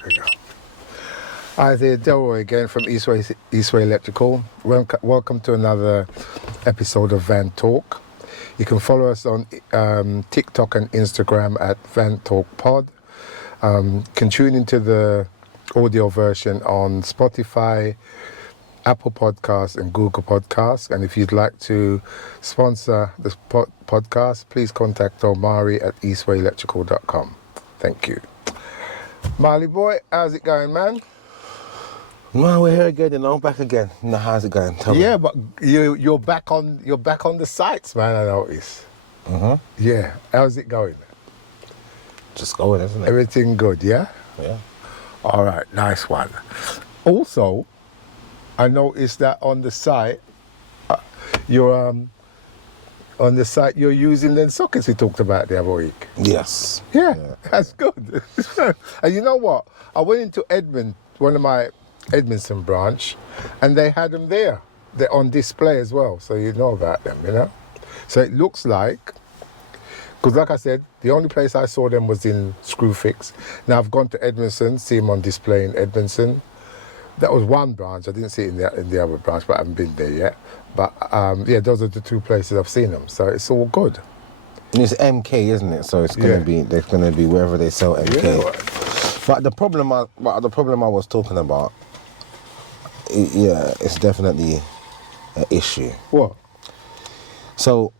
There we go. Hi there, Delroy again from Eastway Electrical. Welcome to another episode of Van Talk. You can follow us on TikTok and Instagram at Van Talk Pod. Can tune into the audio version on Spotify, Apple Podcasts and Google Podcasts. And if you'd like to sponsor this podcast, please contact Omari at eastwayelectrical.com. Thank you. Marley boy, how's it going, man? No, we're here again, back again. No, how's it going? Tell me. Yeah, but you're back on the sites, man. I notice. Yeah, how's it going? Just going, isn't it? Everything good, yeah? Yeah. All right, nice one. Also, I noticed that on the site, you're using the sockets we talked about the other week. Yes. Yeah. That's good. And you know what? I went into one of my Edmondson branch, and they had them there. They're on display as well, so you know about them, you know? So it looks like, because like I said, the only place I saw them was in Screwfix. Now I've gone to Edmondson, see them on display in Edmondson. That was one branch. I didn't see it in the other branch, but I haven't been there yet. But yeah, those are the two places I've seen them. So it's all good. And it's MK, isn't it? So it's gonna be wherever they sell MK. Yeah. But the problem I was talking about, it's definitely an issue. What? So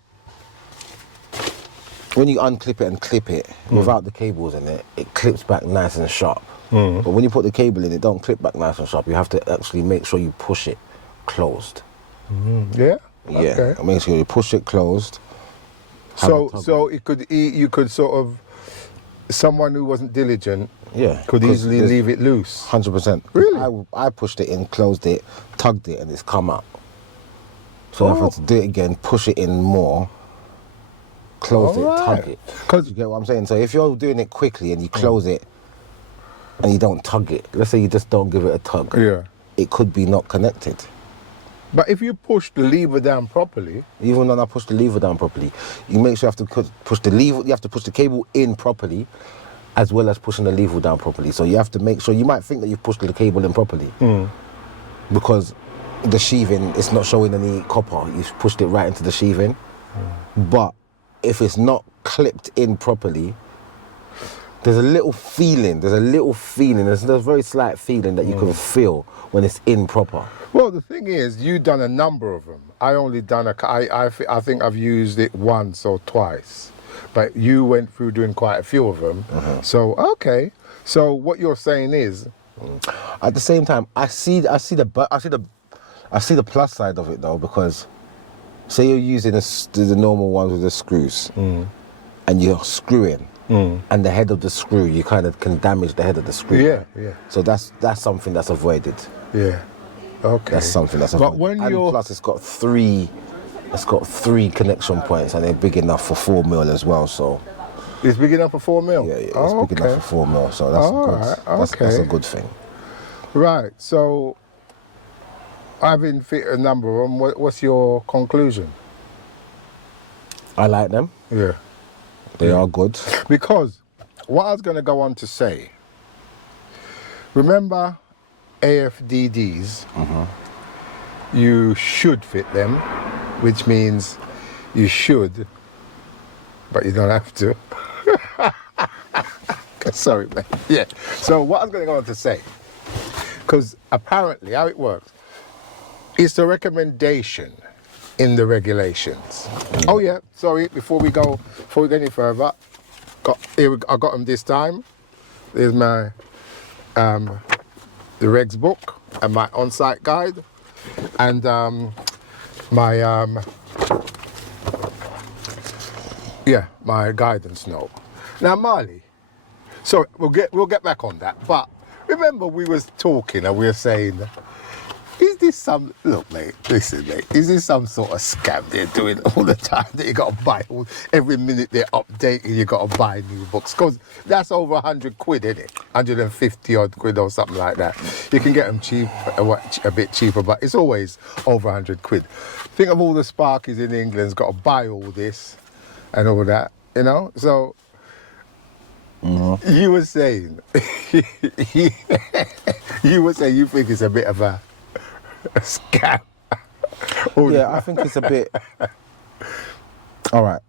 when you unclip it and clip it without the cables in it, it clips back nice and sharp. But when you put the cable in, it don't clip back nice and sharp. You have to actually make sure you push it closed. Yeah? Yeah. Okay. Make sure you push it closed. So you could sort of, someone who wasn't diligent could easily leave it loose. 100%. Really? I pushed it in, closed it, tugged it, and it's come out. So I have to do it again, push it in more, close it, tug it. You get what I'm saying? So if you're doing it quickly and you close it and you don't tug it, let's say you just don't give it a tug, it could be not connected. But if you push the lever down properly, even when I push the lever down properly, you make sure you have to push the lever. You have to push the cable in properly, as well as pushing the lever down properly. So you have to make sure. You might think that you've pushed the cable in properly, because the sheathing is not showing any copper. You've pushed it right into the sheathing, but if it's not clipped in properly, there's a little feeling. There's a very slight feeling that you can feel when it's in proper. Well, the thing is, you've done a number of them. I only done I think I've used it once or twice, but you went through doing quite a few of them. So okay. So what you're saying is, at the same time, I see the plus side of it though, because say you're using the normal ones with the screws, and you're screwing, and the head of the screw, you kind of can damage the head of the screw. Yeah, yeah. So that's something that's avoided. Yeah. Okay. That's something that's avoided. But when and plus it's got three connection points, and they're big enough for 4 mil as well. So it's big enough for 4 mil. Yeah, it's big enough for 4 mil. So that's that's a good thing. Right. So having fit a number of them, what's your conclusion? I like them. Yeah. They are good. Because what I was going to go on to say, remember AFDDs, you should fit them, which means you should, but you don't have to. Sorry, man. Yeah. So what I was going to go on to say, because apparently how it works, it's a recommendation in the regulations. Oh yeah, sorry, before we go any further, I got them this time. There's my the Regs book and my on-site guide, and my guidance note. Now Marley, so we'll get back on that, but remember we was talking and we were saying, is this look mate, listen mate, is this some sort of scam they're doing all the time that you got to buy, every minute they're updating, you got to buy new books? Because that's over 100 quid, isn't it? 150 odd quid or something like that. You can get them cheap, a bit cheaper, but it's always over 100 quid. Think of all the Sparkies in England's got to buy all this and all that, you know? So you were saying, you think it's a bit of a scam. Yeah, I think it's a bit. All right.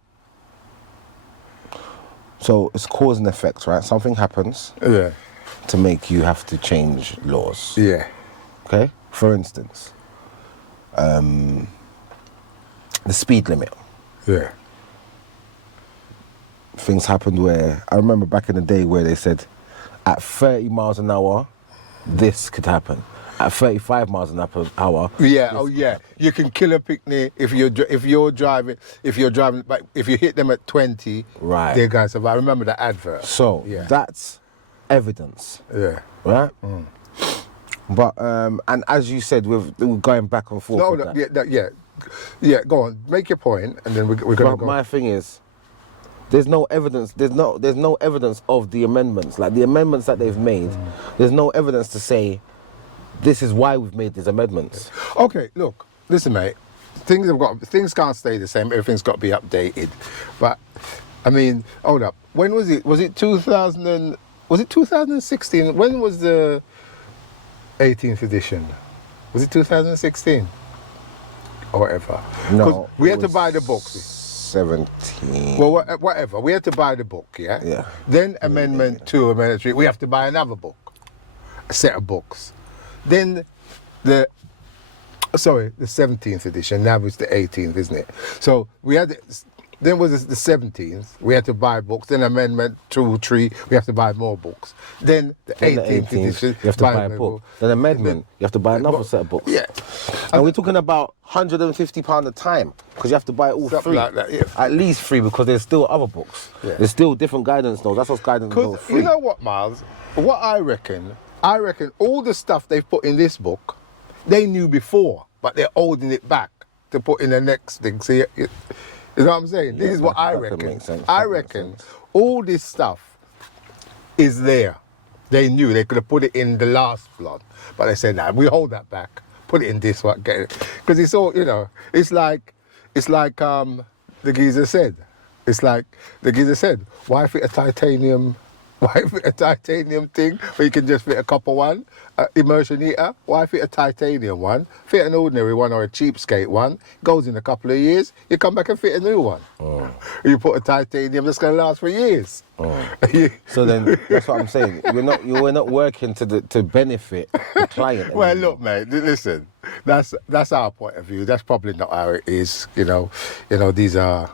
So it's cause and effect, right? Something happens Yeah. to make you have to change laws. Yeah. Okay? For instance, the speed limit. Yeah. Things happened where, I remember back in the day where they said at 30 miles an hour, this could happen. At 35 miles an hour. Yeah, oh yeah. You can kill a picnic if you're driving, but if you hit them at 20, Right. they're going to survive. I remember the advert. So yeah. that's evidence, Yeah. right? But and as you said, we're going back and forth. No, with no, that. yeah. Go on, make your point, and then we're gonna But go. my thing is, there's no evidence. There's no evidence of the amendments. Like the amendments that they've made, there's no evidence to say this is why we've made these amendments. Okay, look, listen, mate. Things can't stay the same. Everything's got to be updated. But I mean, hold up. When was it? Was it 2000? Was it 2016? When was the 18th edition? Was it 2016? Or whatever. No, we had it to was buy the book. 17. Well, whatever. We had to buy the book, yeah? Yeah. Then Amendment 2, Amendment 3, we have to buy another book, a set of books. Then the 17th edition, now it's the 18th, isn't it? So we had, then was the 17th, we had to buy books. Then Amendment 2, 3, we have to buy more books. Then the 18th edition, you have to buy a book. Then amendment, you have to buy another set of books. Yeah. And we're talking about £150 a time, because you have to buy all Something three. like that, yeah. At least three, because there's still other books. Yeah. There's still different guidance notes. That's what's guidance note Because 3. you know what, Miles? What I reckon all the stuff they've put in this book, they knew before, but they're holding it back to put in the next thing. See, you know what I'm saying? This is what I that could reckon. make sense. I That makes reckon sense. all this stuff is there. They knew they could have put it in the last one, but they said, "Nah, we hold that back. Put it in this one, get it." Because it's all, you know, it's like the geezer said. It's like the geezer said, "Why fit a titanium? Why fit a titanium thing where you can just fit a copper one, immersion heater? Why fit a titanium one? Fit an ordinary one or a cheapskate one. Goes in a couple of years. You come back and fit a new one. You put a titanium that's going to last for years." So then, that's what I'm saying. We're not working to benefit the client. Well, anymore. look, mate. Listen, that's our point of view. That's probably not how it is. You know, these are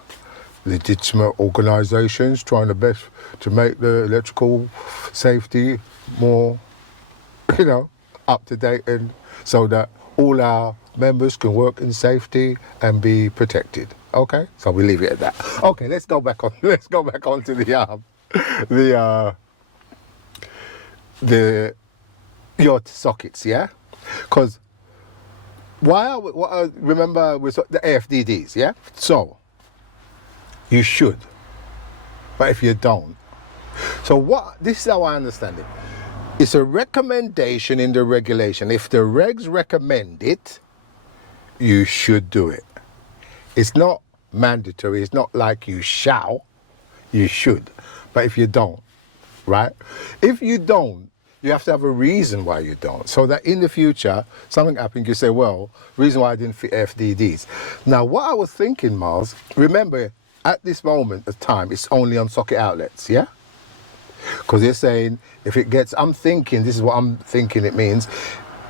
legitimate organisations trying the best to make the electrical safety more, up to date, and so that all our members can work in safety and be protected. Okay, so we leave it at that. Okay, let's go back on. Let's go back on to your sockets, yeah, because remember with the AFDDs, yeah. So you should, but if you don't, so this is how I understand it. It's a recommendation in the regulation. If the regs recommend it, you should do it. It's not mandatory. It's not like you shall. You should. But if you don't, right? If you don't, you have to have a reason why you don't. So that in the future, something happens, you say, well, reason why I didn't fit FDDs. Now, what I was thinking, Miles, remember, at this moment of time, it's only on socket outlets, yeah? Because they're saying, if it gets, this is what I'm thinking it means,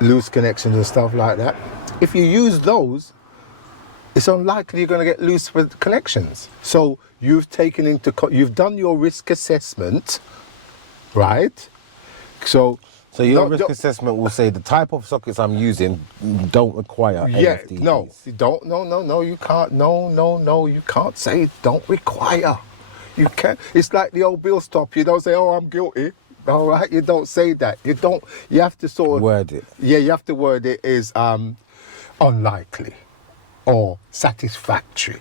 loose connections and stuff like that. If you use those, it's unlikely you're going to get loose with connections. So you've done your risk assessment, right? So your risk assessment will say the type of sockets I'm using don't require AFDDs. No, you don't. No, you can't. No, you can't say don't require. You can't. It's like the old bill stop. You don't say, "Oh, I'm guilty." All right, you don't say that. You don't. You have to sort of word it. Yeah, you have to word it as unlikely or satisfactory.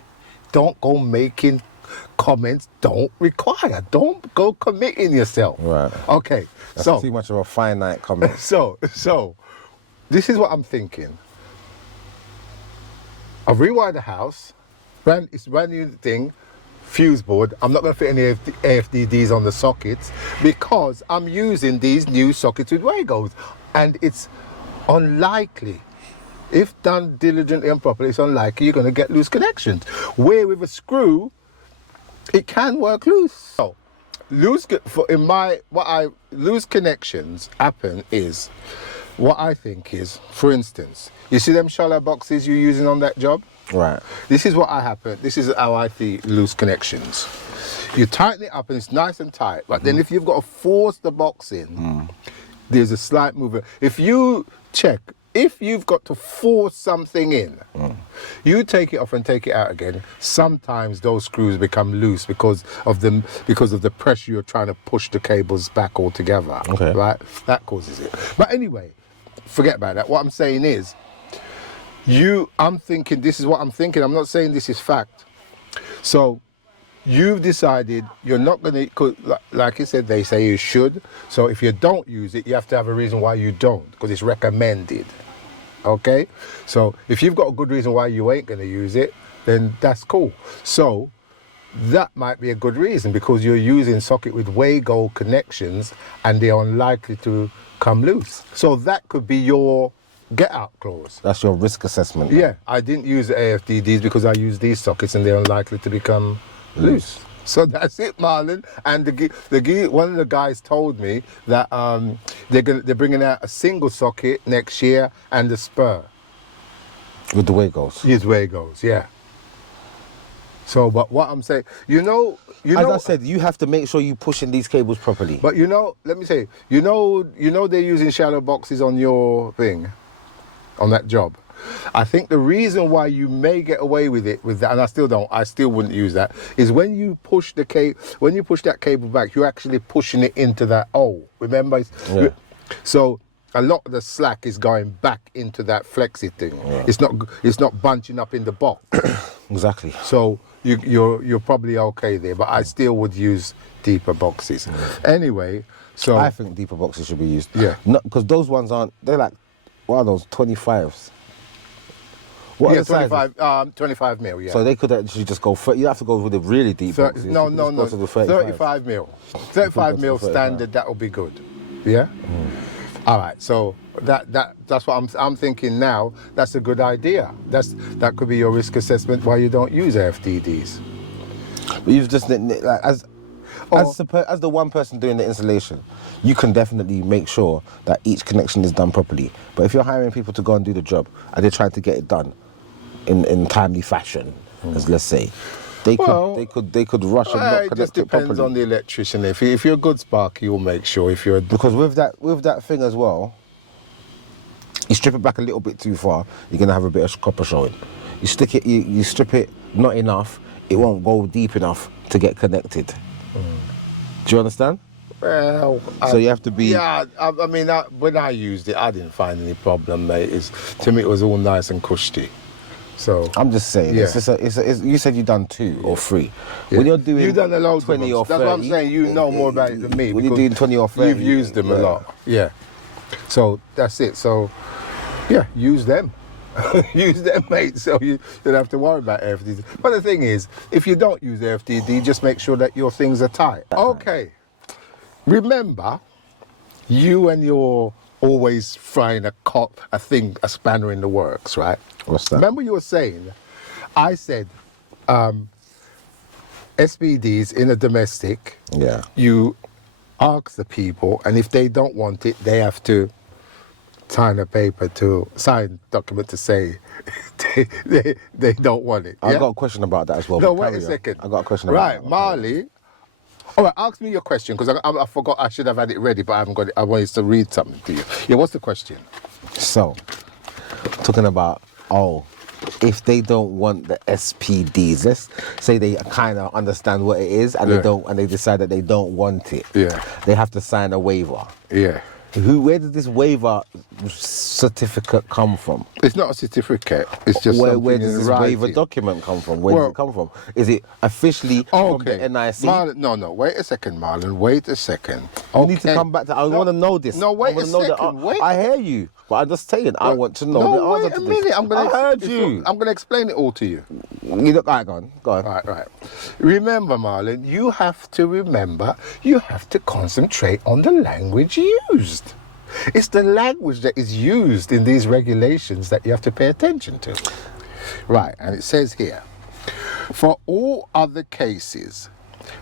Don't go making comments. Don't require. Don't go committing yourself. Right. Okay. That's too much of a finite comment. So this is what I'm thinking. I've rewired the house. It's brand new thing. fuse board. I'm not going to fit any AFDDs on the sockets because I'm using these new sockets with Wagos, and it's unlikely, if done diligently and properly, it's unlikely you're going to get loose connections. Where with a screw, it can work loose. So, loose connections happen is, what I think is, for instance, you see them shallow boxes you're using on that job? Right. This is what I happen. This is how I see loose connections. You tighten it up and it's nice and tight, but then if you've got to force the box in, there's a slight movement. If you check, if you've got to force something in, you take it off and take it out again. Sometimes those screws become loose because of the pressure you're trying to push the cables back all together. Okay. Right? That causes it. But anyway, forget about that. What I'm saying is, I'm thinking, this is what I'm thinking. I'm not saying this is fact. So you've decided you're not going to, like you said, they say you should. So if you don't use it, you have to have a reason why you don't, because it's recommended. Okay? So if you've got a good reason why you ain't going to use it, then that's cool. So that might be a good reason, because you're using socket with Wago connections and they're unlikely to come loose. So that could be your get out clause. That's your risk assessment. Yeah, I didn't use the AFDDs because I use these sockets and they're unlikely to become loose. So that's it, Marlon. And one of the guys told me that they're bringing out a single socket next year and a spur. With the Wagos. Yes, Wagos, yeah. So, but what I'm saying, you know. As I said, you have to make sure you pushing these cables properly. But let me say, you know they're using shallow boxes on your thing, on that job. I think the reason why you may get away with that, and I still wouldn't use that, is when you push that cable back, you're actually pushing it into that hole. Remember? Yeah. So a lot of the slack is going back into that flexi thing. Yeah. It's not bunching up in the box. Exactly. So you're probably okay there, but I still would use deeper boxes. Anyway, so I think deeper boxes should be used. Yeah. Because those ones they're like, what are those, 25s? What are the sizes? 25 mil, yeah. So they could actually just go, you have to go with the really deep boxes. No. 35 mil. 35 mil 35. standard, that'll be good. Yeah? All right, so that's what I'm thinking now. That's a good idea. That could be your risk assessment why you don't use FDDs. But you've just, like, as the one person doing the installation, you can definitely make sure that each connection is done properly. But if you're hiring people to go and do the job and they're trying to get it done in timely fashion, as let's say, they could rush and not connect it properly. It just depends on the electrician. If you're a good sparky, you'll make sure. Because with that thing as well, you strip it back a little bit too far, you're gonna have a bit of copper showing. You strip it not enough, it won't go deep enough to get connected. Do you understand? Well, so you have to be. Yeah, I mean, when I used it, I didn't find any problem, mate. To me, it was all nice and cushy. So I'm just saying. Yeah. You said you've done 2 or 3. Yeah. When you're doing, you've done a lot 20 or 30. That's what I'm saying. You know more about it than me. When you're doing 20 or 30, you've used them a lot. Yeah. So that's it. So yeah, use them. Use them, mate, so you don't have to worry about FDD. But the thing is, if you don't use FDD, just make sure that your things are tight. Okay. Remember, you and your always throwing a spanner in the works, right? What's that? Remember you were saying, I said, SPDs in a domestic, yeah, you ask the people, and if they don't want it, they have to sign document to say they don't want it. I got a question about that as well. No, wait a second. I got a question about that. Right, Marley. All right, ask me your question, because I forgot. I should have had it ready, but I haven't got it. I wanted to read something to you. Yeah, what's the question? So, talking about, if they don't want the SPDs, let's say they kind of understand what it is and they decide that they don't want it. Yeah. They have to sign a waiver. Yeah. Where did this waiver certificate come from? It's not a certificate. It's just where does this waiver document come from? Where does it come from? Is it officially from the NIC? Marlon, no. Wait a second, Marlon. Wait a second. You need to come back to. I want to know this. No, wait a second. I hear you, but I'm just saying. I want to know the answer to this. Wait a minute. I heard you. I'm going to explain it all to you. You look, all right, go on. Right. Remember, Marlon, you have to concentrate on the language used. It's the language that is used in these regulations that you have to pay attention to. Right, and it says here, for all other cases,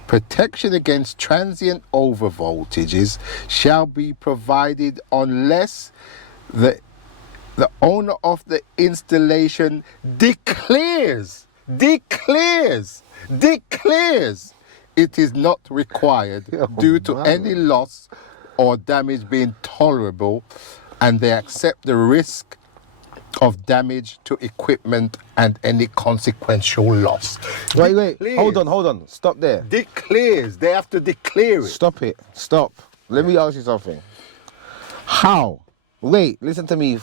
protection against transient overvoltages shall be provided unless the owner of the installation declares it is not required due to any loss or damage being tolerable, and they accept the risk of damage to equipment and any consequential loss. Wait, hold on, stop there. Declares, they have to declare it. Stop. Let me ask you something. How? Wait, listen to me.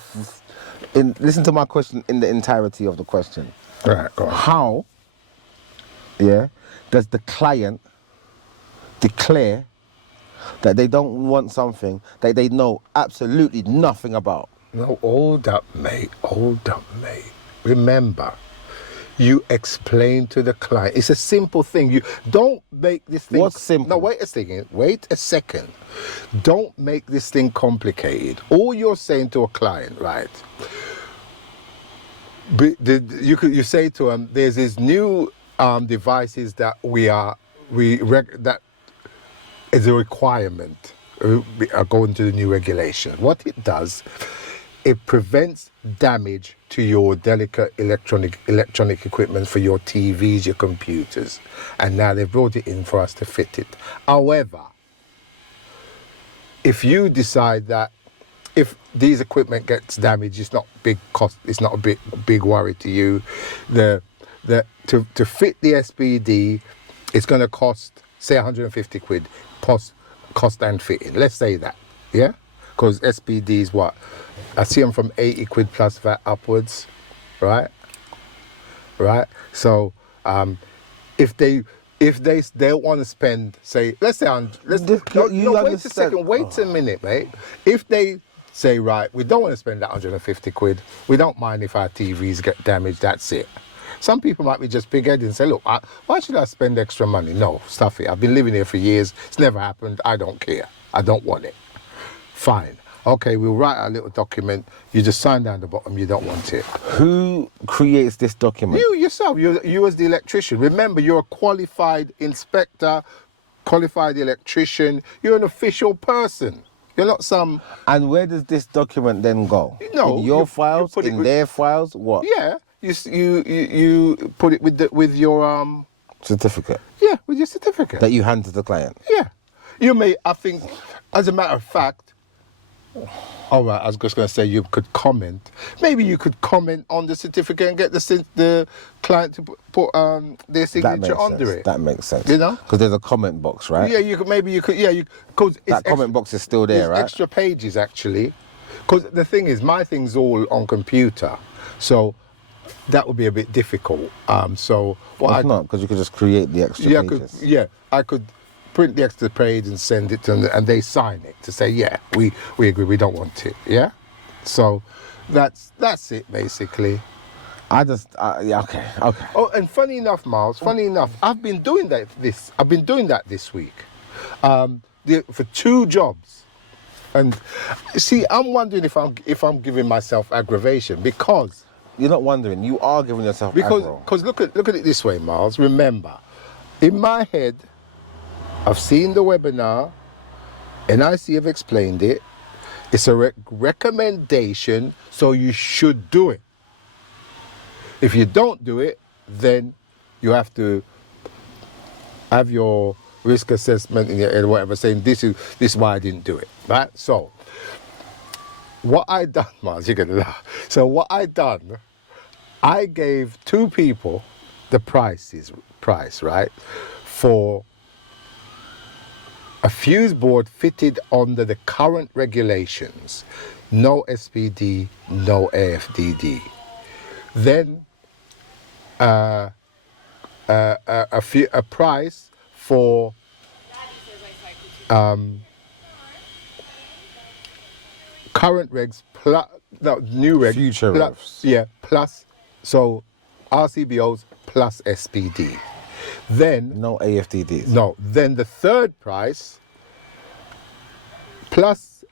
Listen to my question in the entirety of the question. Right, go on. How, does the client declare that they don't want something that they know absolutely nothing about? No, hold up, mate. Remember, you explain to the client. It's a simple thing. You don't make this thing... What's simple? No, wait a second. Don't make this thing complicated. All you're saying to a client, right? You say to them, there's these new devices that that is a requirement according to the new regulation. What it does, it prevents damage to your delicate electronic equipment for your TVs, your computers, and now they've brought it in for us to fit it. However, if you decide that if these equipment gets damaged, it's not big cost, it's not a big worry to you. To fit the SPD, it's going to cost, say, 150 quid, cost and fitting. Let's say that, yeah? Because SPD is what? I see them from 80 quid plus VAT upwards, right? So, if they want to spend, say, let's say, wait a minute, mate. If they say, right, we don't want to spend that 150 quid, we don't mind if our TVs get damaged, that's it. Some people might be just big-headed and say, look, why should I spend extra money? No, stuff it. I've been living here for years. It's never happened. I don't care. I don't want it. Fine. Okay, we'll write a little document. You just sign down the bottom, you don't want it. Who creates this document? You yourself. You as the electrician. Remember, you're a qualified inspector, qualified electrician. You're an official person. You're not some... And where does this document then go? No, in your files? In their files? What? Yeah. You put it with your certificate. Yeah, with your certificate that you hand to the client. Yeah, you may. I think, as a matter of fact. All right, I was just going to say you could comment. Maybe you could comment on the certificate and get the client to put their signature under it. That makes sense. You know, because there's a comment box, right? Yeah, you could. Maybe you could. Yeah, because that comment box is still there, right? Extra pages actually. Because the thing is, my thing's all on computer, so. That would be a bit difficult. So why not? Because you could just create the extra pages. I could print the extra page and send it to them, and they sign it to say, yeah, we agree, we don't want it. Yeah. So that's it basically. Okay. Oh, and funny enough, Miles. I've been doing that this week, for 2 jobs, and see, I'm wondering if I'm giving myself aggravation because. You're not wondering. You are giving yourself because look at it this way, Miles. Remember, in my head, I've seen the webinar, NIC have explained it. It's a recommendation, so you should do it. If you don't do it, then you have to have your risk assessment in your head, whatever, saying this is why I didn't do it, right? So. What I done, Miles, you're gonna laugh. So what I done, I gave 2 people the price, right, for a fuse board fitted under the current regulations, no SPD, no AFDD. Then a price for current regs plus new regs, future regs. Yeah, plus. So RCBOs plus SPD. Then No AFDDs. no, then the third price plus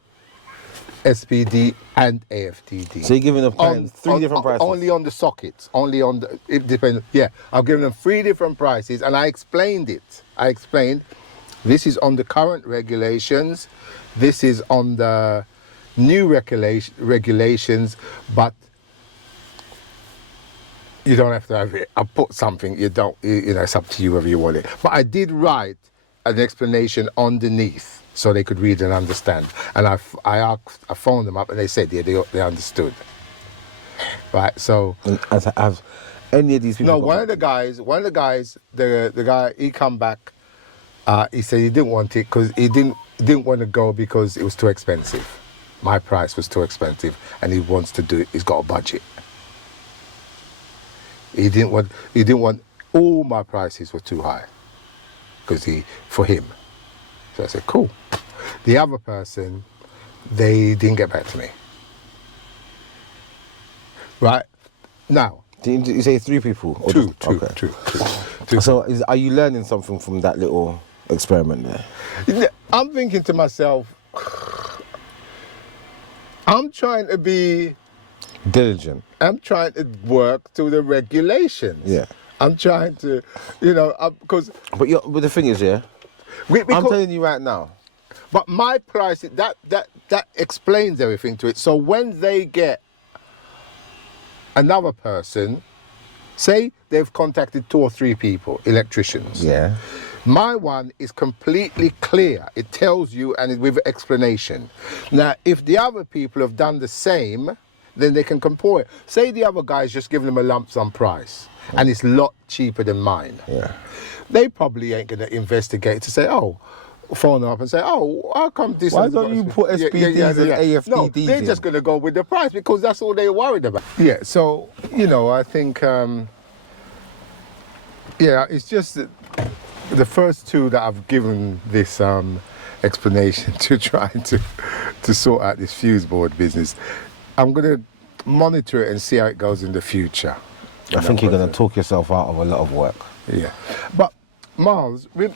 SPD and AFDD. So you're giving them clients three different prices? Only on the sockets. Only on the, it depends. Yeah, I've given them 3 different prices, and I explained it. I explained this is on the current regulations, this is on the new regulations, but you don't have to have it. I put something, you don't, you know, it's up to you whether you want it. But I did write an explanation underneath so they could read and understand. And I phoned them up and they said, yeah, they understood. Right, so. And have any of these people? No, one of the guys, the guy, he come back, he said he didn't want it because he didn't want to go because it was too expensive. My price was too expensive and he wants to do it, he's got a budget. He didn't want, all my prices were too high for him. So I said, cool. The other person, they didn't get back to me. Right, now. Did you say 3 people? Or Two. So are you learning something from that little experiment there? I'm thinking to myself, I'm trying to be diligent. I'm trying to work to the regulations. Yeah. I'm trying to, you know, because. But the thing is, yeah, I'm telling you right now. But my price, that explains everything to it. So when they get another person, say they've contacted 2 or 3 people, electricians. Yeah. My one is completely clear. It tells you and it's with explanation. Now, if the other people have done the same, then they can compare it. Say the other guy's just giving them a lump sum price and it's a lot cheaper than mine. Yeah. They probably ain't going to investigate to say, phone them up and say, how come this? Why don't you put SPDs and AFDDs No, they're just going to go with the price because that's all they're worried about. Yeah, so, you know, I think, it's just that the first 2 that I've given this explanation to try to sort out this fuse board business. I'm going to monitor it and see how it goes in the future. I think you're going to talk yourself out of a lot of work. Yeah. But, Miles, did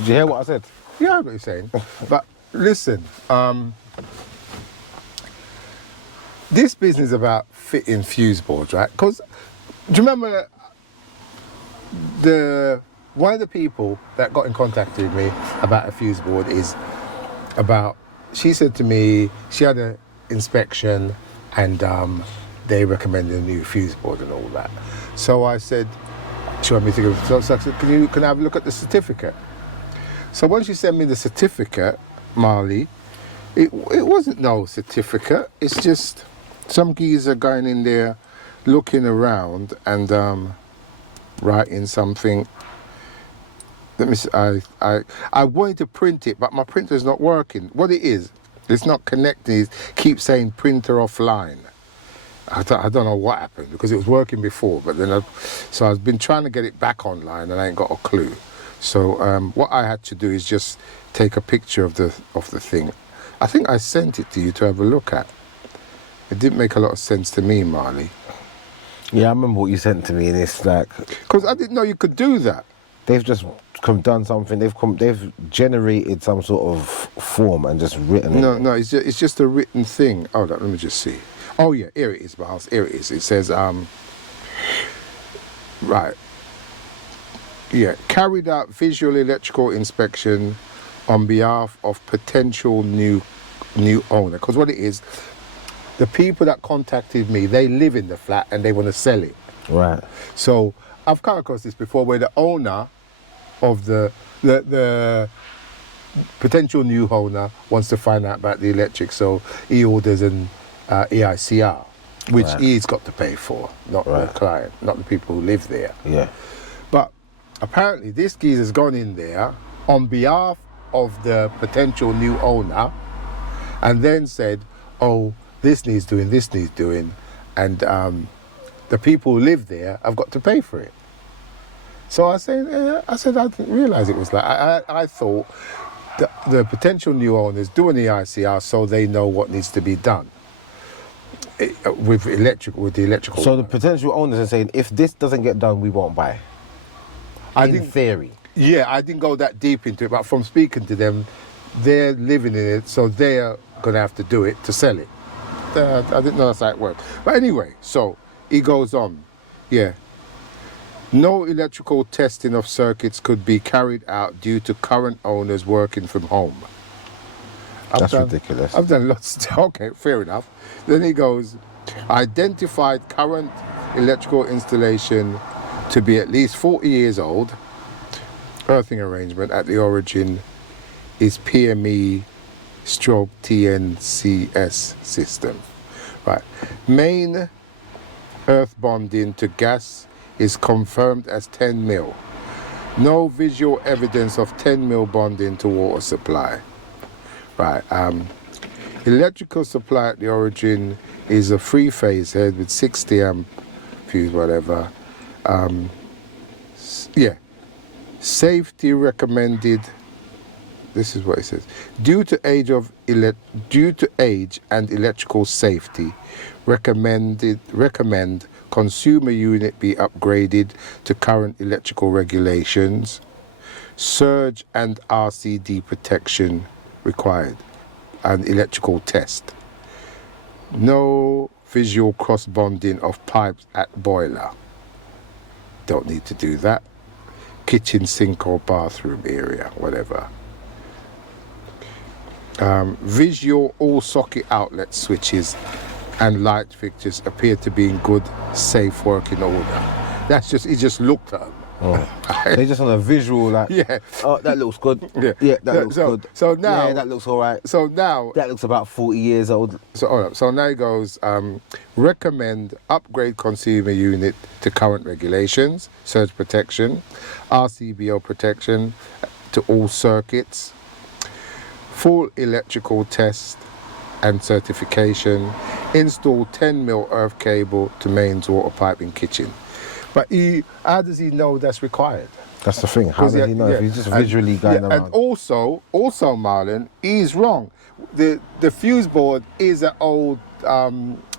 you hear what I said? Yeah, I know what you're saying. But listen, this business is about fitting fuse boards, right? Because, do you remember one of the people that got in contact with me about a fuse board she said to me, she had an inspection and they recommended a new fuse board and all that. So I said, she wanted me to go, so I said, can I have a look at the certificate? So when she sent me the certificate, Marley, it wasn't no certificate. It's just some geezer going in there, looking around and writing something. Let me see, I wanted to print it, but my printer's not working. What it is, it's not connecting. It keeps saying printer offline. I don't know what happened because it was working before, but then so I've been trying to get it back online and I ain't got a clue. So what I had to do is just take a picture of the thing. I think I sent it to you to have a look at. It didn't make a lot of sense to me, Marley. Yeah, I remember what you sent to me, and it's like because I didn't know you could do that. They've just done something. They've generated some sort of form and just written. No, it's just a written thing. Hold on, let me just see. Oh yeah, here it is, Miles. Here it is. It says right. Yeah, carried out visual electrical inspection on behalf of potential new owner. Because what it is, the people that contacted me, they live in the flat and they want to sell it. Right. So I've come across this before, where the owner of the potential new owner wants to find out about the electric, so he orders an EICR, which he's got to pay for, not the client, not the people who live there. Yeah. But apparently this geezer's gone in there on behalf of the potential new owner and then said, this needs doing, and the people who live there have got to pay for it. So I said I didn't realise it was like, I thought the potential new owners do an EICR so they know what needs to be done. with the electrical. So the potential owners are saying, if this doesn't get done, we won't buy. In theory. Yeah, I didn't go that deep into it, but from speaking to them, they're living in it, so they're going to have to do it to sell it. I didn't know that's how it worked. But anyway, so he goes on. Yeah. No electrical testing of circuits could be carried out due to current owners working from home. That's ridiculous. I've done lots. Okay, fair enough. Then he goes, identified current electrical installation to be at least 40 years old. Earthing arrangement at the origin is PME/TNCS system. Right. Main earth bonding to gas is confirmed as 10 mil. No visual evidence of 10 mil bonding to water supply. Right. Electrical supply at the origin is a 3-phase head with 60 amp fuse, whatever. Yeah. Safety recommended. This is what it says. Due to age and electrical safety, recommend consumer unit be upgraded to current electrical regulations. Surge and RCD protection required. And electrical test. No visual cross bonding of pipes at boiler. Don't need to do that. Kitchen, sink or bathroom area, whatever. Visual all socket outlet switches and light fixtures appear to be in good, safe working order. That's just, he just looked at them. Oh. They just on a visual, like, yeah. Oh, that looks good. Yeah, that looks good. So now, yeah, that looks all right. So now, that looks about 40 years old. So now he goes, recommend upgrade consumer unit to current regulations, surge protection, RCBO protection to all circuits, full electrical test and certification, install 10 mil earth cable to mains water pipe in kitchen. But how does he know that's required? That's the thing. How does he know if he's just visually going around? And also, Marlon, he's wrong. The fuse board is an old,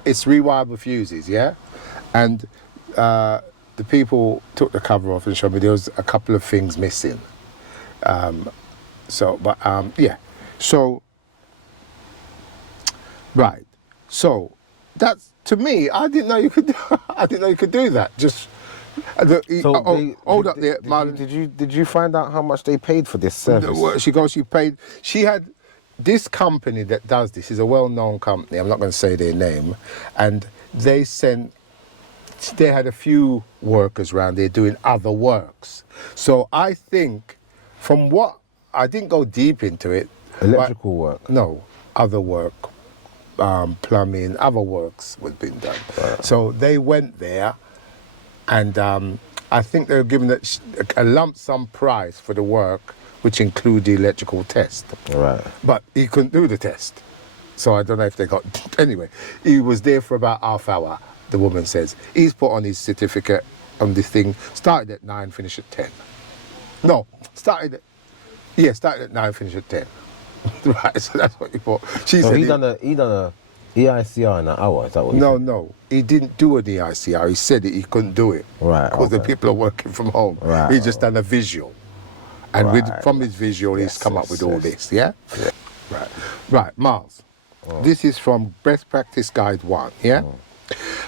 it's rewirable fuses, yeah? And the people took the cover off and showed me there was a couple of things missing. Yeah. So, right. So, that's, to me, I didn't know you could do that. Just... hold up there, Marlon. Did you find out how much they paid for this service? She had this company that does this is a well-known company. I'm not going to say their name, and they had a few workers around there doing other works. So I think, from what I didn't go deep into it. Electrical work? No, other work, plumbing, other works was being done. Right. So they went there. And I think they were given a lump sum price for the work, which included the electrical test. Right. But he couldn't do the test. So I don't know if they got... Anyway, he was there for about half hour, the woman says. He's put on his certificate on this thing, started at 9, finished at 10. No, started at 9, finished at 10. Right, so that's what he put. So he done a EICR in an hour, is that what he said? No, he didn't do an EICR. He said that he couldn't do it. Right. Because the people are working from home. Right. He just done a visual. And from his visual, he's come up with all this, yeah? Right, Miles. Oh. This is from Best Practice Guide 1, yeah? Oh.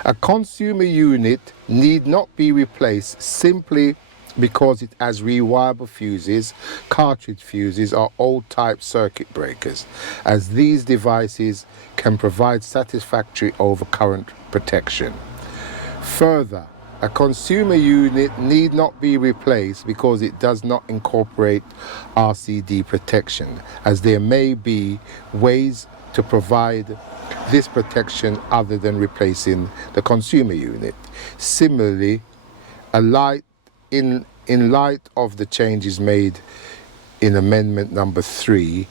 A consumer unit need not be replaced simply because it has rewirable fuses, cartridge fuses, or old type circuit breakers, as these devices can provide satisfactory overcurrent protection. Further, a consumer unit need not be replaced because it does not incorporate RCD protection, as there may be ways to provide this protection other than replacing the consumer unit. Similarly, in light of the changes made in Amendment Number 3,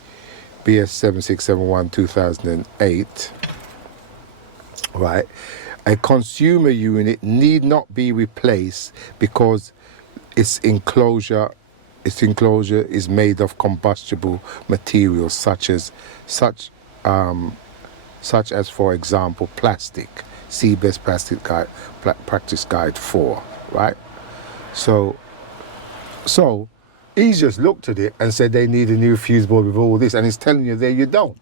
BS 7671 2008, right, a consumer unit need not be replaced because its enclosure is made of combustible materials such such as, for example, plastic. See Best Plastic Guide, Practice Guide 4, right? So he's just looked at it and said they need a new fuse board with all this, and he's telling you there you don't.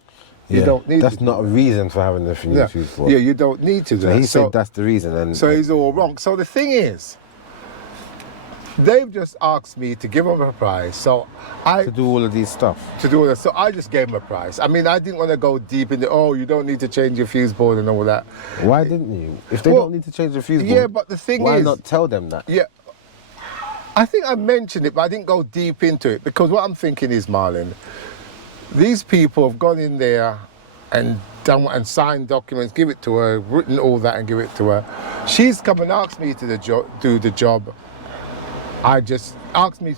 You don't need That's to not a reason for having the new fuse board. Yeah, you don't need to do So that. he said that's the reason. And so he's all wrong. So the thing is, they've just asked me to give them a price. So to do all of these stuff. To do all that. So I just gave them a price. I mean, I didn't want to go deep into, you don't need to change your fuse board and all that. Why didn't you? If they don't need to change the fuse board, yeah, but the thing why is, not tell them that? Yeah. I think I mentioned it, but I didn't go deep into it, because what I'm thinking is, Marlon, these people have gone in there and done and signed documents, give it to her, written all that and give it to her. She's come and asked me to do the job.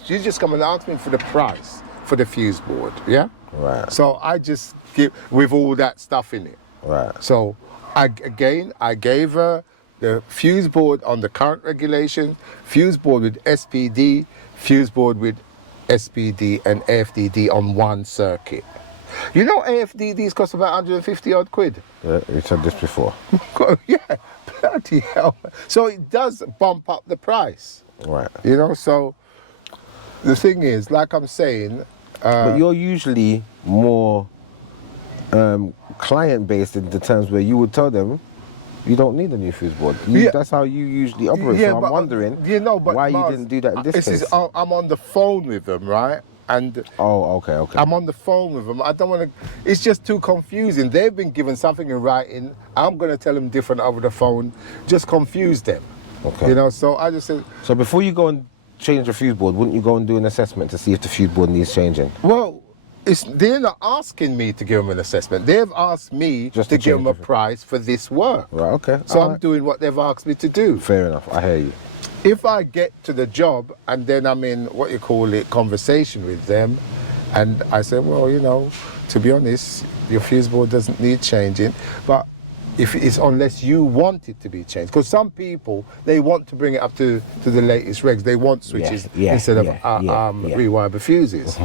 She just come and asked me for the price for the fuse board, yeah? Right. So I just give, with all that stuff in it. Right. So I gave her the fuse board on the current regulation, fuse board with SPD, fuse board with SPD and AFDD on one circuit. You know AFDDs cost about 150 odd quid? Yeah, you said this before. Yeah, bloody hell. So it does bump up the price. Right. You know, so the thing is, like I'm saying... but you're usually more client-based in the terms where you would tell them you don't need a new fuse board. That's how you usually operate. Yeah, so I'm wondering why you didn't do that in this case. I'm on the phone with them, right? And okay. I'm on the phone with them. I don't want to. It's just too confusing. They've been given something in writing. I'm going to tell them different over the phone. Just confuse them. Okay. You know. So I just said. So before you go and change the fuse board, wouldn't you go and do an assessment to see if the fuse board needs changing? Well, they're not asking me to give them an assessment. They've asked me to give them a price for this work. Right. Okay. So I'm doing what they've asked me to do. Fair enough. I hear you. If I get to the job and then I'm in conversation with them, and I say, well, you know, to be honest, your fuse board doesn't need changing, but if it's unless you want it to be changed, because some people, they want to bring it up to the latest regs. They want switches instead of rewire fuses,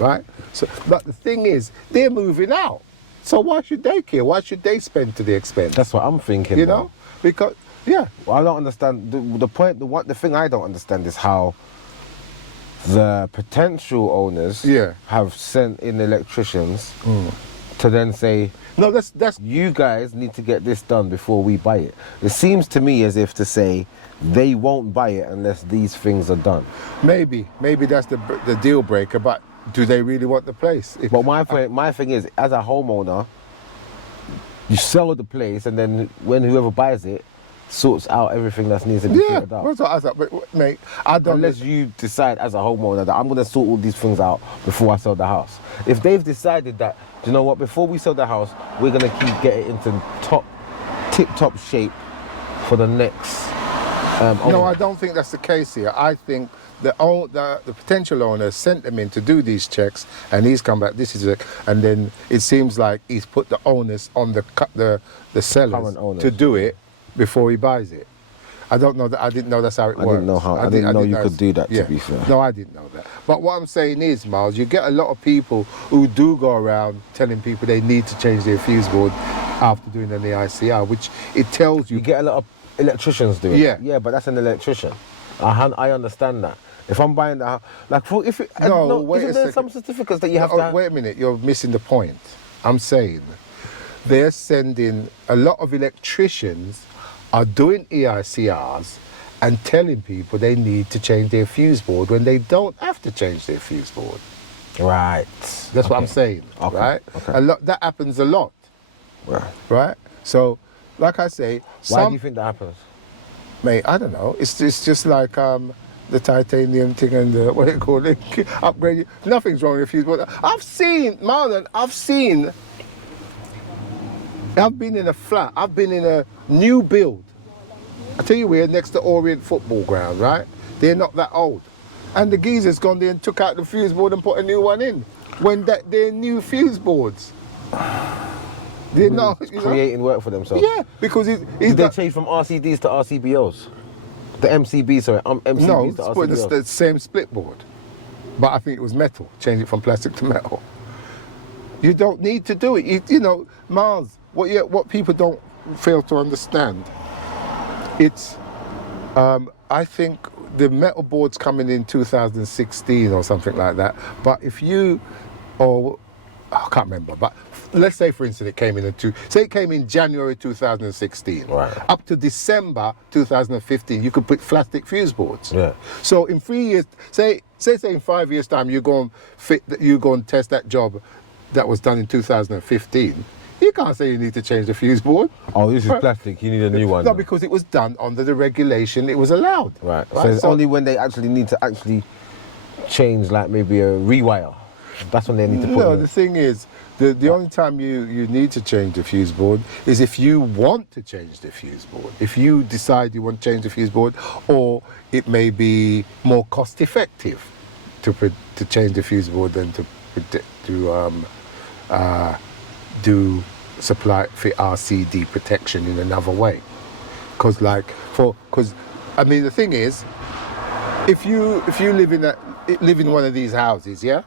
right? So, but the thing is, they're moving out. So why should they care? Why should they spend to the expense? That's what I'm thinking. You know, because. Yeah. Well, I don't understand the thing I don't understand is how the potential owners have sent in electricians to then say, no, that's you guys need to get this done before we buy it. It seems to me as if to say they won't buy it unless these things are done. Maybe that's the deal breaker, but do they really want the place? But my thing is, as a homeowner, you sell the place and then when whoever buys it sorts out everything that needs to be sorted out. But, mate, I don't. Unless you decide as a homeowner that I'm going to sort all these things out before I sell the house. If they've decided that, do you know what? Before we sell the house, we're going to get it into tip-top shape for the next. No, I don't think that's the case here. I think the potential owner sent them in to do these checks, and he's come back. This is it, and then it seems like he's put the onus on the sellers to do it before he buys it. I don't know that. I didn't know that's how it works. I didn't know you could do that. To be fair. No, I didn't know that. But what I'm saying is, Miles, you get a lot of people who do go around telling people they need to change their fuse board after doing an EICR, which it tells you. You get a lot of electricians doing it. Yeah, but that's an electrician. I understand that. If I'm buying the house, isn't there some certificates that you have to have? Wait a minute, you're missing the point. I'm saying they're sending a lot of electricians are doing EICRs and telling people they need to change their fuse board when they don't have to change their fuse board. Right. That's what I'm saying. Okay. Right. Okay. That happens a lot. Right. Right. So, like I say, why do you think that happens? Mate, I don't know. It's just like the titanium thing and the what do you call it? Upgrade. Nothing's wrong with fuse board. I've been in a flat. I've been in a new build. I tell you, we're next to Orient football ground, right? They're not that old. And the geezer's gone there and took out the fuse board and put a new one in. When they're new fuse boards. They're not creating work for themselves. Yeah, because did they change from RCDs to RCBOs? The MCBs, sorry, MCBs no, to RCBOs. The same split board. But I think it was metal. Change it from plastic to metal. You don't need to do it. You know, Mars, what people don't fail to understand, it's I think the metal board's coming in 2016 or something like that. But if you, or I can't remember, but let's say for instance it came in January 2016. Right. Up to December 2015, you could put plastic fuse boards. Yeah. So in 3 years, say in 5 years' time, you go and test that job that was done in 2015. You can't say you need to change the fuse board. Oh, this is plastic. You need a new one. No, now. because it was done under the regulation. It was allowed. Right. So it's only when they actually need to change, like maybe a rewire. That's when they need to put. No, the thing is, the only time you need to change the fuse board is if you want to change the fuse board. If you decide you want to change the fuse board, or it may be more cost effective to change the fuse board than to do supply for RCD protection in another way. Because I mean the thing is, if you live in one of these houses, yeah,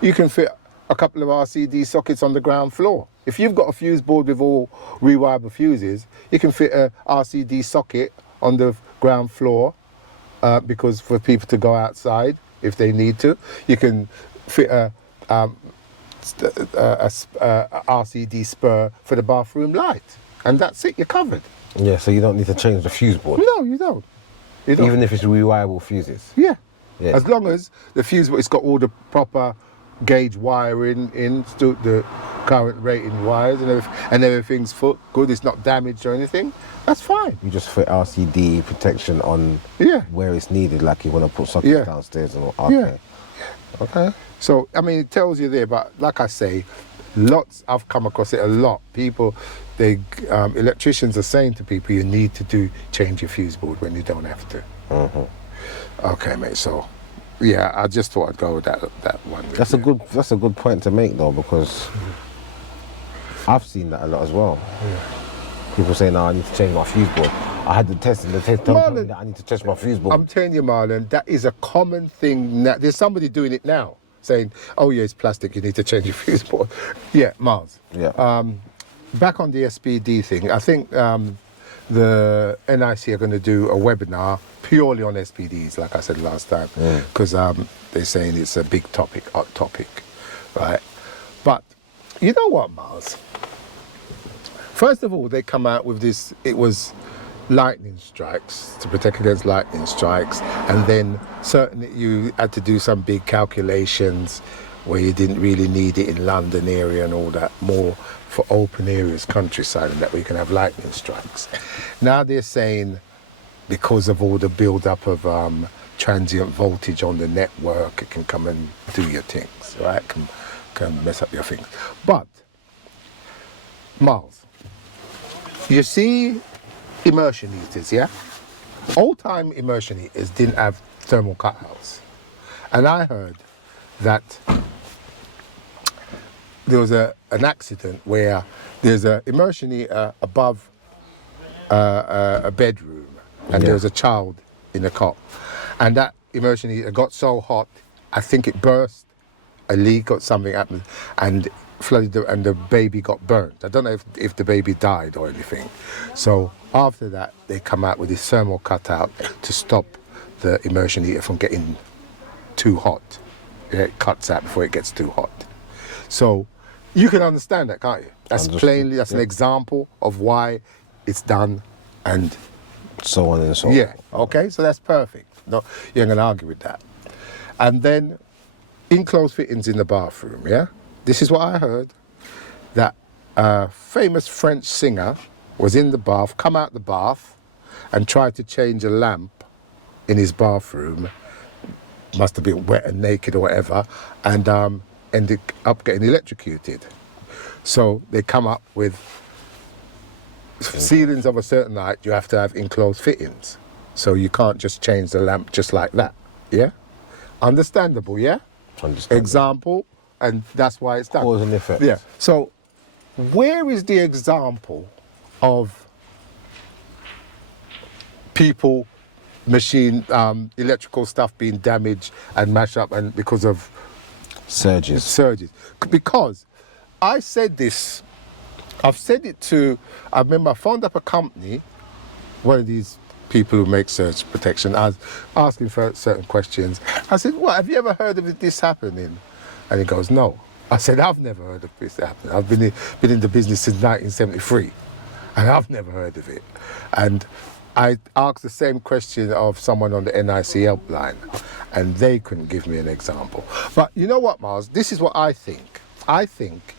you can fit a couple of RCD sockets on the ground floor. If you've got a fuse board with all rewirable fuses, you can fit a RCD socket on the ground floor, because for people to go outside if they need to. You can fit a RCD spur for the bathroom light, and that's it, you're covered. Yeah, so you don't need to change the fuse board. No, you don't. Even if it's rewirable fuses. Yeah. Yeah. As long as the fuse board, it's got all the proper gauge wiring in the current rating wires and everything's good, it's not damaged or anything, that's fine. You just fit RCD protection on where it's needed, like you want to put sockets downstairs and all. Okay. Yeah. Okay. So, I mean, it tells you there, but like I say, I've come across it a lot. People, electricians are saying to people, you need to change your fuse board when you don't have to. Mm-hmm. Okay, mate, so, yeah, I just thought I'd go with that one. That's a good point to make, though, because I've seen that a lot as well. Yeah. People say, no, I need to change my fuse board. I had the test and the test told me that I need to change my fuse board. I'm telling you, Marlon, that is a common thing now. There's somebody doing it now, saying, oh yeah, it's plastic, you need to change your fuse board. Yeah, Miles. Yeah. Back on the SPD thing, I think the NIC are going to do a webinar purely on SPDs, like I said last time, because they're saying it's a big topic, hot topic, right? But you know what, Miles? First of all, they come out with this, it was lightning strikes, to protect against lightning strikes, and then certainly you had to do some big calculations where you didn't really need it in London area and all that, more for open areas, countryside, and that we can have lightning strikes. Now they're saying because of all the build-up of transient voltage on the network, it can come and do your things, right? Can mess up your things. But, Miles, you see immersion heaters, yeah? Old-time immersion heaters didn't have thermal cutouts. And I heard that there was an accident where there's an immersion heater above a bedroom, and there was a child in the cot. And that immersion heater got so hot, I think it burst, a leak or something happened, and flooded, and the baby got burnt. I don't know if the baby died or anything. So after that, they come out with this thermal cutout to stop the immersion heater from getting too hot. Yeah, it cuts out before it gets too hot. So you can understand that, can't you? That's plainly, that's an example of why it's done, and so on and so on. Yeah, okay, so that's perfect. No, you ain't gonna argue with that. And then enclosed fittings in the bathroom, yeah? This is what I heard, that a famous French singer was in the bath, come out the bath, and tried to change a lamp in his bathroom, must have been wet and naked or whatever, and ended up getting electrocuted. So they come up with ceilings of a certain height, you have to have enclosed fittings. So you can't just change the lamp just like that, yeah? Understandable, yeah? Understandable. Example, and that's why it's done. Cause and effect. Yeah. So where is the example of people, machine, electrical stuff being damaged and mashed up and because of surges? Because I said this I've said it to, I remember I phoned up a company, one of these people who make surge protection. I was asking for certain questions. I said, what, have you ever heard of this happening? And he goes, no. I said, I've never heard of this happening. I've been in the business since 1973, and I've never heard of it. And I asked the same question of someone on the NIC helpline, and they couldn't give me an example. But you know what, Miles? This is what I think. I think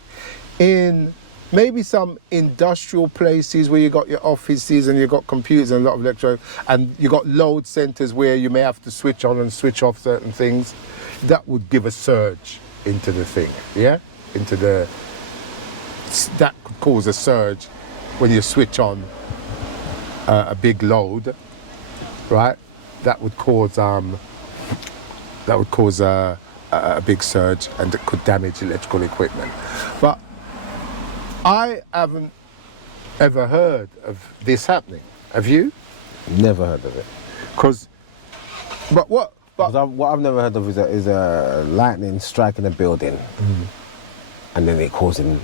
in maybe some industrial places where you got your offices and you got computers and a lot of electronics, and you got load centers where you may have to switch on and switch off certain things, that would give a surge into the thing, yeah? That could cause a surge when you switch on a big load, right? That would cause a big surge, and it could damage electrical equipment. But I haven't ever heard of this happening. Have you? Never heard of it. What I've never heard of is a lightning striking a building, and then it causing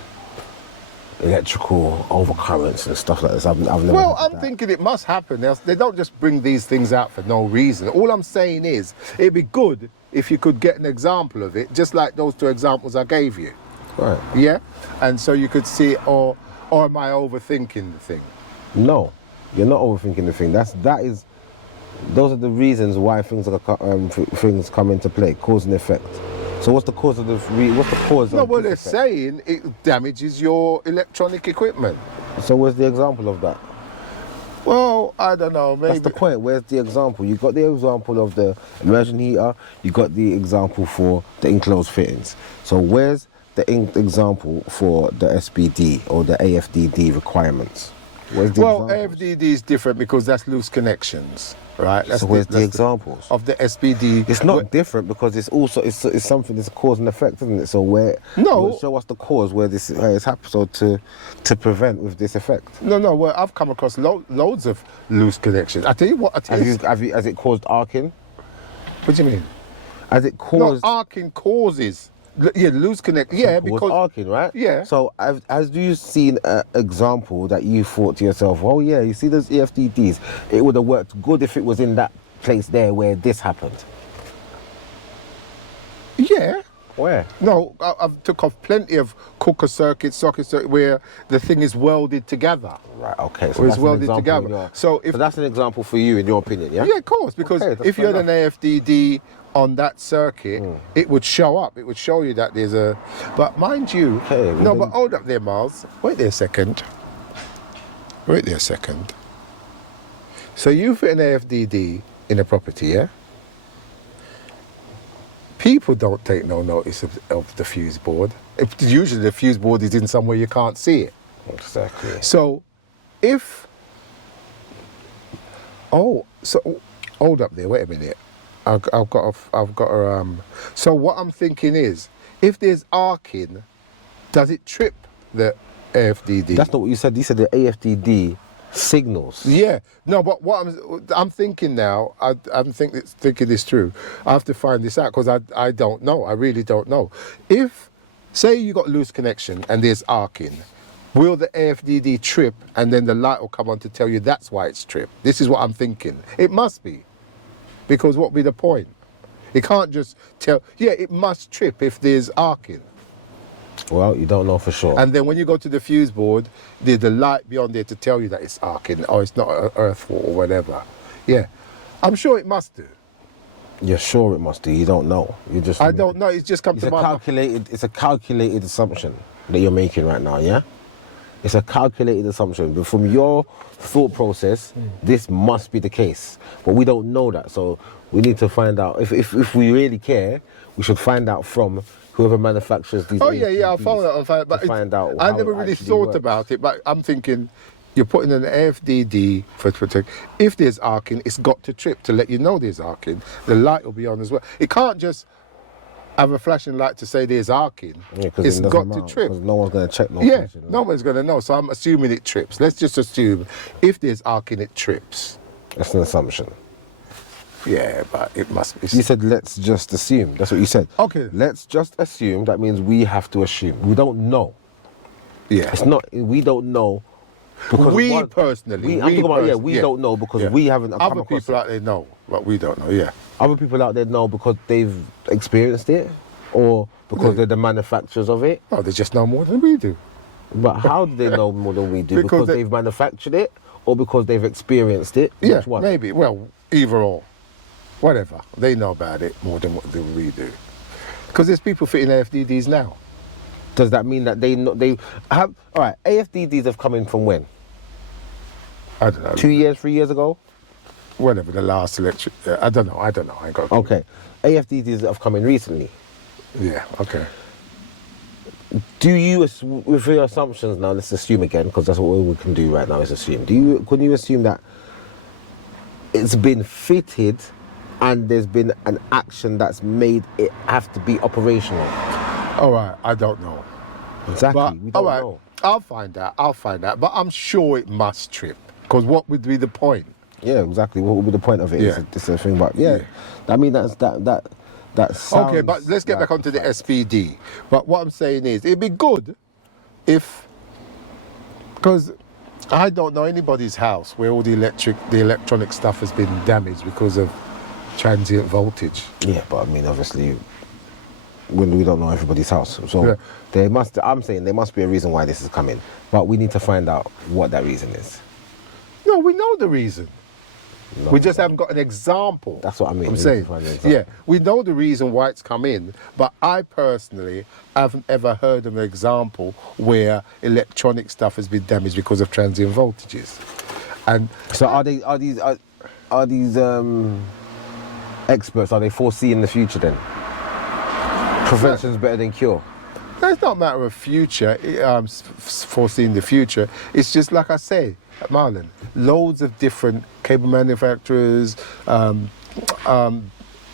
electrical overcurrents and stuff like this. I've never. Well, I'm thinking it must happen. They don't just bring these things out for no reason. All I'm saying is, it'd be good if you could get an example of it, just like those two examples I gave you. Right. Yeah? And so you could see, or am I overthinking the thing? No, you're not overthinking the thing. Those are the reasons why things come into play, cause and effect. So what's the cause of what's the cause No, of well, this they're effect? saying it damages your electronic equipment. So where's the example of that? Well, I don't know, maybe. That's the point. Where's the example? You got the example of the immersion heater. You got the example for the enclosed fittings. So where's the example for the SBD or the AFDD requirements? Where's the Well, examples? AFDD is different because that's loose connections, right? So where's the examples? Of the SBD. It's not different because it's also it's something that's a cause and effect, isn't it? So show us the cause where this has happened, so to prevent with this effect. No. Well, I've come across loads of loose connections. I tell you what. Has it caused arcing? What do you mean? Has it caused? No, arcing causes. Yeah, loose connect. Yeah, because arcing, right? Yeah. So has you seen an example that you thought to yourself, oh yeah, you see those EFDDs, it would have worked good if it was in that place there where this happened? Yeah. Where? No, I've took off plenty of cooker circuits, socket circuit, where the thing is welded together. Right. Okay. So Or that's it's an welded example together. So that's an example for you, in your opinion, yeah? Yeah, of course, because Okay, if you had an AFDD on that circuit, it would show up. It would show you that there's a. But mind you, Okay, well but hold up there, Miles. Wait there a second. So you fit an AFDD in a property, yeah? People don't take no notice of the fuse board. Usually the fuse board is in somewhere you can't see it. Exactly. So if. So hold up there. Wait a minute. I've got a. So what I'm thinking is, if there's arcing, does it trip the AFDD? That's not what you said. You said the AFDD signals. Yeah. No, but what I'm thinking now, I'm thinking this through. I have to find this out because I don't know. I really don't know. If, say you got loose connection and there's arcing, will the AFDD trip and then the light will come on to tell you that's why it's tripped? This is what I'm thinking. It must be. Because what would be the point? It can't just tell, yeah, it must trip if there's arcing. Well, you don't know for sure. And then when you go to the fuse board, there's the light beyond there to tell you that it's arcing or it's not an earth fault or whatever. Yeah, I'm sure it must do. You're sure it must do. You don't know. I don't know. It's just come to my mind. It's a calculated assumption that you're making right now. Yeah, it's a calculated assumption. But from your thought process, this must be the case. But we don't know that, so we need to find out. If we really care, we should find out from whoever manufactures these. Oh yeah, I'll find out. But find out. I never really thought about it, but I'm thinking. You're putting an AFDD for protect. If there's arcing, it's got to trip to let you know there's arcing. The light will be on as well. It can't just have a flashing light to say there's arcing. Yeah, it's got to trip. Because no one's going to check. No one's going to know. So I'm assuming it trips. Let's just assume if there's arcing, it trips. That's an assumption. Yeah, but it must be. You said let's just assume. That's what you said. Okay. Let's just assume. That means we have to assume. We don't know. Yeah. It's not. We don't know. Because We one- personally, I'm talking about, we yeah. don't know because Yeah. we haven't come Other across people it. out there know, but we don't know. Yeah. Other people out there know because they've experienced it, or because Yeah. they're the manufacturers of it. Oh, they just know more than we do. But how do they know more than we do? Because Because they've manufactured it, or because they've experienced it? Yeah, Which one? maybe. Well, either or. Whatever. They know about it more than what we do. Because there's people fitting AFDDs now. Does that mean that they have? All right, AFDDs have come in from when? I don't know. 2 years, 3 years ago? Whatever the last electric. I don't know. I ain't got. Okay, AFDDs have come in recently. Yeah. Okay. Do you, with your assumptions now, let's assume again, because that's what we can do right now is assume. Can you assume that it's been fitted and there's been an action that's made it have to be operational? All right. I don't know. Exactly, But we don't all right, know. I'll find out. But I'm sure it must trip. Because what would be the point? Yeah, exactly. What would be the point of it? Yeah. It's a thing, but yeah. I mean, that sounds Okay, but let's get like back onto the fact. SPD. But what I'm saying is, it'd be good if, because I don't know anybody's house where all the electronic stuff has been damaged because of transient voltage. Yeah, but I mean, obviously, when we don't know everybody's house, so Yeah. I'm saying there must be a reason why this is coming, but we need to find out what that reason is. No, we know the reason. No, We just haven't got an example. That's what I mean. I'm We need saying, to find an example. yeah, we know the reason why it's come in, but I personally haven't ever heard of an example where electronic stuff has been damaged because of transient voltages. And So are these experts? Are they foreseeing the future then? Prevention's better than cure. it's not a matter of future, foreseeing the future. It's just like I say, Marlon, loads of different cable manufacturers,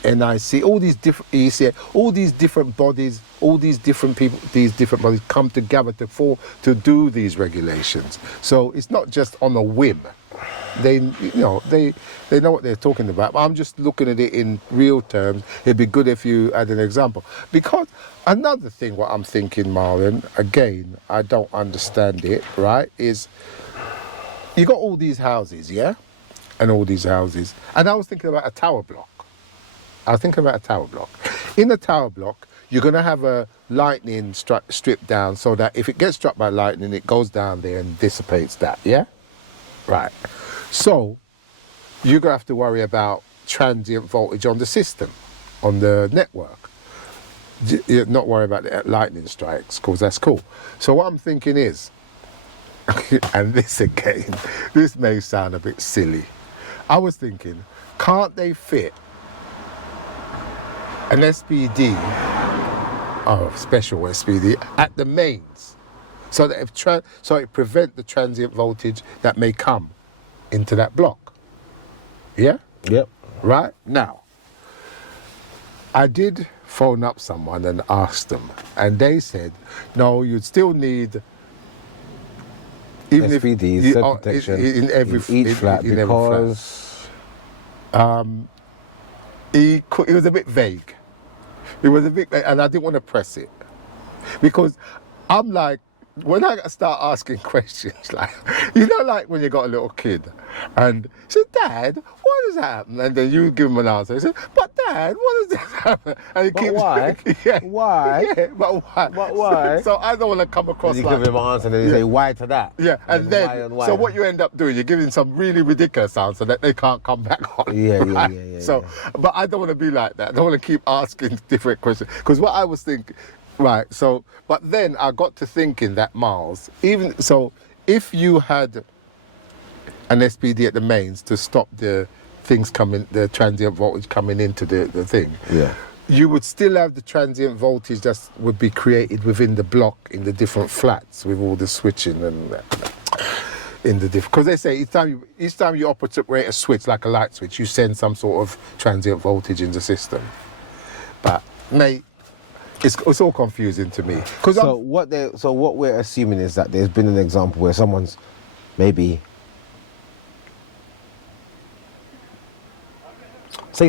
NIC, all these different ECA, all these different bodies, all these different people, these different bodies come together to do these regulations. So it's not just on a whim. They know what they're talking about. But I'm just looking at it in real terms. It'd be good if you had an example. Because another thing, what I'm thinking, Marlon, again, I don't understand it, right? Is you got all these houses, yeah, and all these houses, and I was thinking about a tower block. In a tower block, you're going to have a lightning strip down so that if it gets struck by lightning, it goes down there and dissipates that, yeah? Right. So, you're going to have to worry about transient voltage on the system, on the network. You're not worry about the lightning strikes, because that's cool. So what I'm thinking is, and this again, this may sound a bit silly. I was thinking, can't they fit an SPD, special SPD, at the mains, so that so it prevent the transient voltage that may come into that block? Yeah? Yep. Right? Now, I did phone up someone and ask them, and they said, no, you'd still need even SPDs, if set protection in every each flat in every flat. because He was a bit vague. It was a bit, and I didn't want to press it because I'm like, when I start asking questions, like, like when you got a little kid, and he said, "Dad, what does that happen?" And then you give him an answer. He said, "But Dad, what does this happen?" And he keeps, why? Yeah, Why? Yeah, but why? But why? So I don't want to come across you like, give him an answer and then you say why to that. yeah, and then why so what you end up doing, you're giving some really ridiculous answer that they can't come back on. Yeah, right? yeah. So, but I don't want to be like that. I don't want to keep asking different questions because what I was thinking, right? So, but then I got to thinking that Miles, even so, if you had an SPD at the mains to stop the things coming, the transient voltage coming into the thing, Yeah. you would still have the transient voltage that would be created within the block in the different flats with all the switching and in the different. Because they say each time you operate a switch like a light switch, you send some sort of transient voltage in the system. But mate, it's all confusing to me. So what we're assuming is that there's been an example where someone's maybe say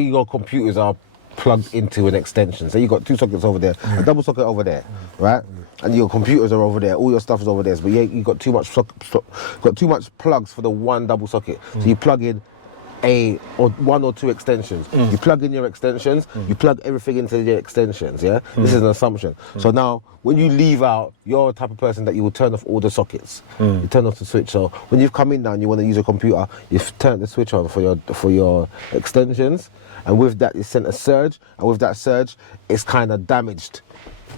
your computers are plugged into an extension. Say you got two sockets over there, a double socket over there, right? and your computers are over there, all your stuff is over there, but you got too much got too much plugs for the one double socket. So you plug in one or two extensions. You plug in your extensions, you plug everything into your extensions, yeah? This is an assumption. So now, when you leave out, you're the type of person that you will turn off all the sockets. You turn off the switch. So when you've come in now and you want to use a computer, you've turned the switch on for your extensions, and with that, it's sent a surge, and with that surge, it's kind of damaged.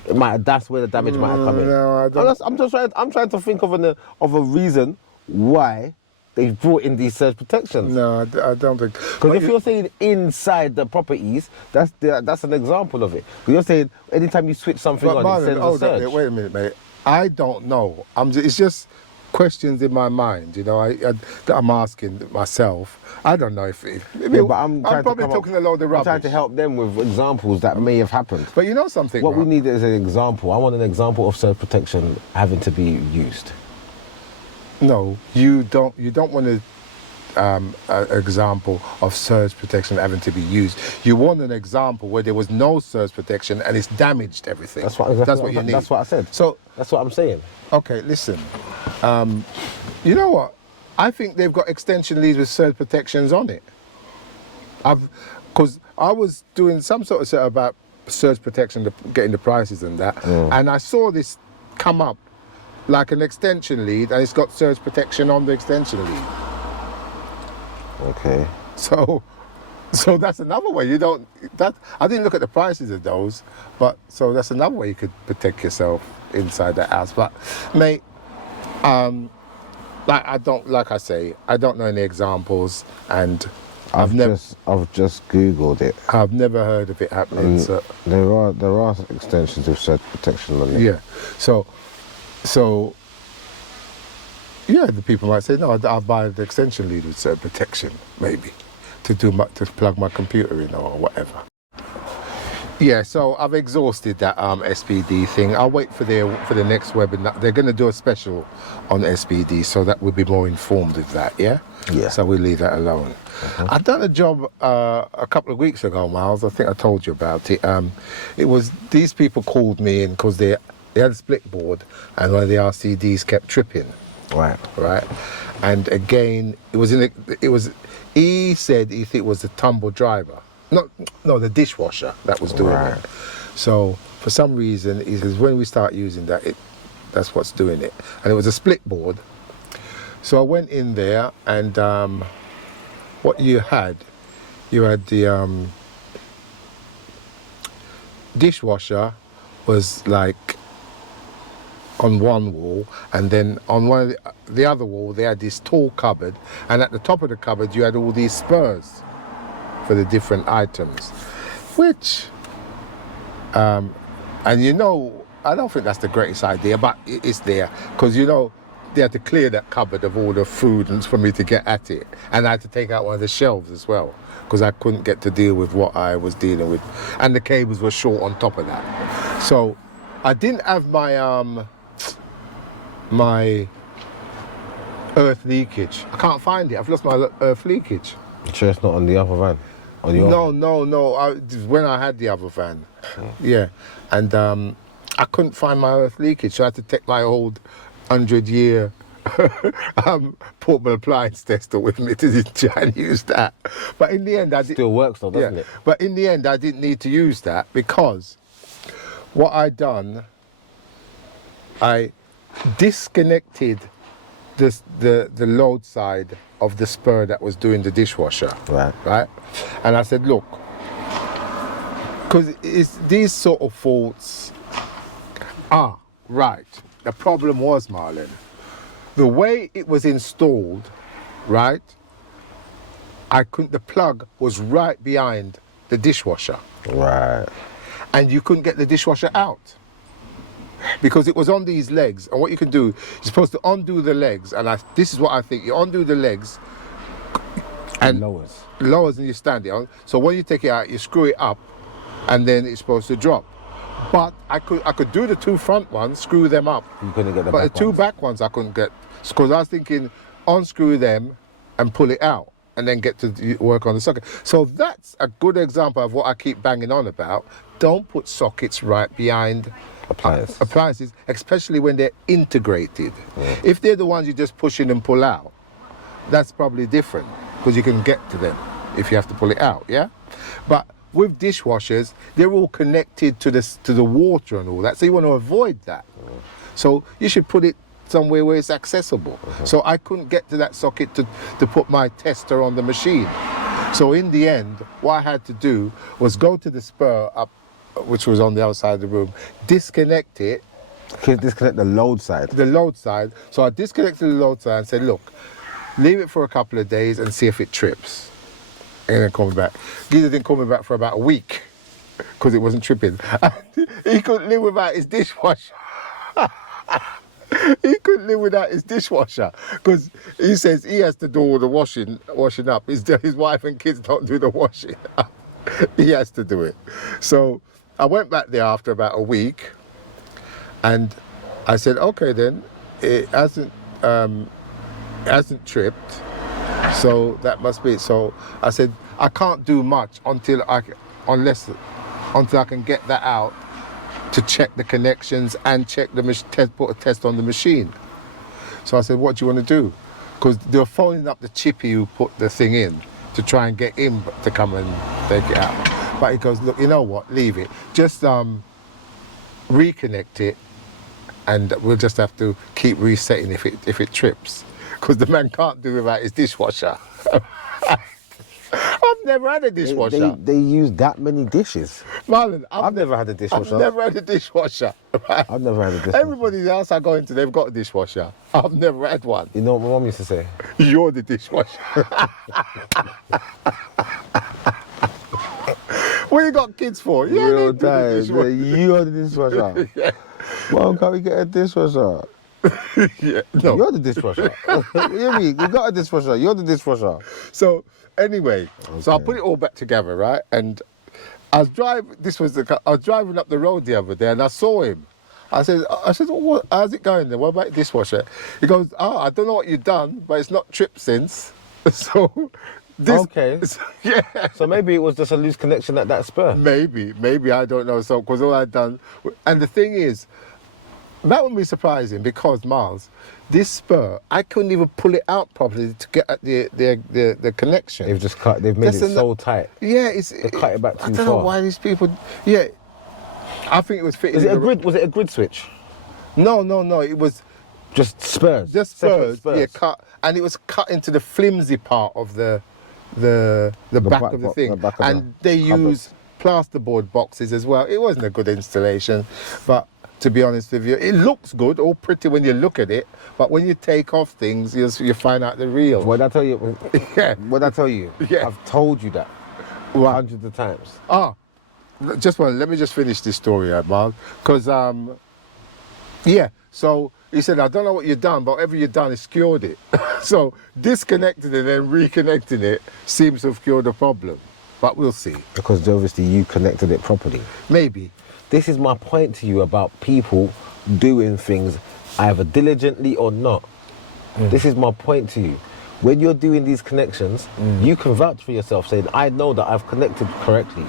That's where the damage might have come in. No, I don't. I'm trying to think of a reason why they've brought in these surge protections. No, I don't think. Because if you're saying inside the properties, that's an example of it. But you're saying anytime you switch something on, it sends a surge. Wait a minute, mate. I don't know. It's just questions in my mind, you know, that I'm asking myself. I don't know if but I'm probably talking a load of rubbish. I'm trying to help them with examples that may have happened. But you know something, what we need is an example. I want an example of surge protection having to be used. No, you don't want an example of surge protection having to be used. You want an example where there was no surge protection and it's damaged everything. That's what you need. That's what I said. So that's what I'm saying. Okay, listen. You know what? I think they've got extension leads with surge protections on it. Because I was doing some sort of set about surge protection, getting the prices and that, and I saw this come up like an extension lead, and it's got surge protection on the extension lead. Okay. So that's another way. I didn't look at the prices of those, but so that's another way you could protect yourself inside the house. But mate, I don't know any examples, and I've just Googled it. I've never heard of it happening. So there are extensions with surge protection on it. Yeah. So yeah, the people might say, no, I'll buy the extension lead with surge protection, maybe, to plug my computer in or whatever. Yeah, so I've exhausted that SPD thing. I'll wait for the next webinar. They're going to do a special on SPD, so that we'll be more informed of that, yeah? Yeah. So we'll leave that alone. I've done a job a couple of weeks ago, Miles. I think I told you about it. It was, these people called me in because they had a split board and one of the RCDs kept tripping. Right. And again, he said he thought it was the tumble driver. No, the dishwasher that was doing it. So for some reason, he says when we start using that, that's what's doing it. And it was a split board. So I went in there, and what you had the dishwasher was like on one wall, and then on one of the other wall they had this tall cupboard, and at the top of the cupboard you had all these spurs for the different items, which and you know, I don't think that's the greatest idea, but it's there because you know they had to clear that cupboard of all the food and for me to get at it, and I had to take out one of the shelves as well because I couldn't get to deal with what I was dealing with, and the cables were short on top of that. So I didn't have my my earth leakage. I can't find it. I've lost my earth leakage. You sure it's not on the other van? No. When I had the other van, yeah, and I couldn't find my earth leakage, so I had to take my old 100-year portable appliance tester with me to try and use that. But in the end, still works though, doesn't it? But in the end, I didn't need to use that because what I done, I disconnected the load side of the spur that was doing the dishwasher. Right? And I said, look, because it's these sort of faults. Right. The problem was, Marlon, the way it was installed, right? The plug was right behind the dishwasher. Right. And you couldn't get the dishwasher out because it was on these legs. And what you can do, you're supposed to undo the legs, and this is what I think. You undo the legs and lowers and you stand it on. So when you take it out, you screw it up, and then it's supposed to drop. But I could do the two front ones, screw them up. You couldn't get the two back ones I couldn't get, because I was thinking unscrew them and pull it out and then get to work on the socket. So that's a good example of what I keep banging on about. Don't put sockets right behind appliances, especially when they're integrated. If they're the ones you just push in and pull out, that's probably different because you can get to them if you have to pull it out, yeah? But with dishwashers, they're all connected to the water and all that, so you want to avoid that. So you should put it somewhere where it's accessible. So I couldn't get to that socket to put my tester on the machine. So in the end, what I had to do was go to the spur up, which was on the outside of the room, disconnect it. Disconnect the load side. The load side. So I disconnected the load side and said, look, leave it for a couple of days and see if it trips. And then call me back. Giza didn't call me back for about a week because it wasn't tripping. He couldn't live without his dishwasher. He couldn't live without his dishwasher because he says he has to do all the washing up. His wife and kids don't do the washing up. He has to do it. So I went back there after about a week and I said, okay then, it hasn't tripped, so that must be it. So I said, I can't do much until I can get that out to check the connections and check put a test on the machine. So I said, what do you want to do? Because they were phoning up the chippy who put the thing in to try and get him to come and take it out. But he goes, look, you know what, leave it. Just reconnect it and we'll just have to keep resetting if it trips. Because the man can't do without his dishwasher. I've never had a dishwasher. They use that many dishes. Marlon, I've never had a dishwasher. I've never had a dishwasher. Right? I've never had a dishwasher. Everybody else I go into, they've got a dishwasher. I've never had one. You know what my mum used to say? You're the dishwasher. What you got kids for? Real time. You're the dishwasher. Yeah. Mom, can we get a dishwasher? Yeah. No. You're the dishwasher. What do you mean? You got a dishwasher. You're the dishwasher. So anyway, so I put it all back together, right? And I was driving up the road the other day, and I saw him. I said, well, how's it going then? What about the dishwasher? He goes, I don't know what you've done, but it's not tripped since. So. Okay. Yeah. So maybe it was just a loose connection at that spur. Maybe, I don't know. So, because all I'd done, and the thing is, that wouldn't be surprising because, Miles, this spur, I couldn't even pull it out properly to get at the connection. They've made it so tight. Yeah, they cut it back too far. I don't know why these people, yeah, I think it was fitting. Was it a grid switch? No, it was just spurs. Just spurs. Yeah, cut, and it was cut into the flimsy part of the back of the thing, and they use plasterboard boxes as well. It wasn't a good installation, but to be honest with you, it looks good, all pretty when you look at it, but when you take off things, you find out the real. What did I tell you? Yeah. What did I tell you? Yeah. I've told you that hundreds of times. Let me just finish this story, Mark, because yeah. So he said, I don't know what you've done, but whatever you've done has cured it. So disconnecting it and then reconnecting it seems to have cured the problem. But we'll see. Because obviously you connected it properly. Maybe. This is my point to you about people doing things either diligently or not. This is my point to you. When you're doing these connections, you can vouch for yourself saying, I know that I've connected correctly.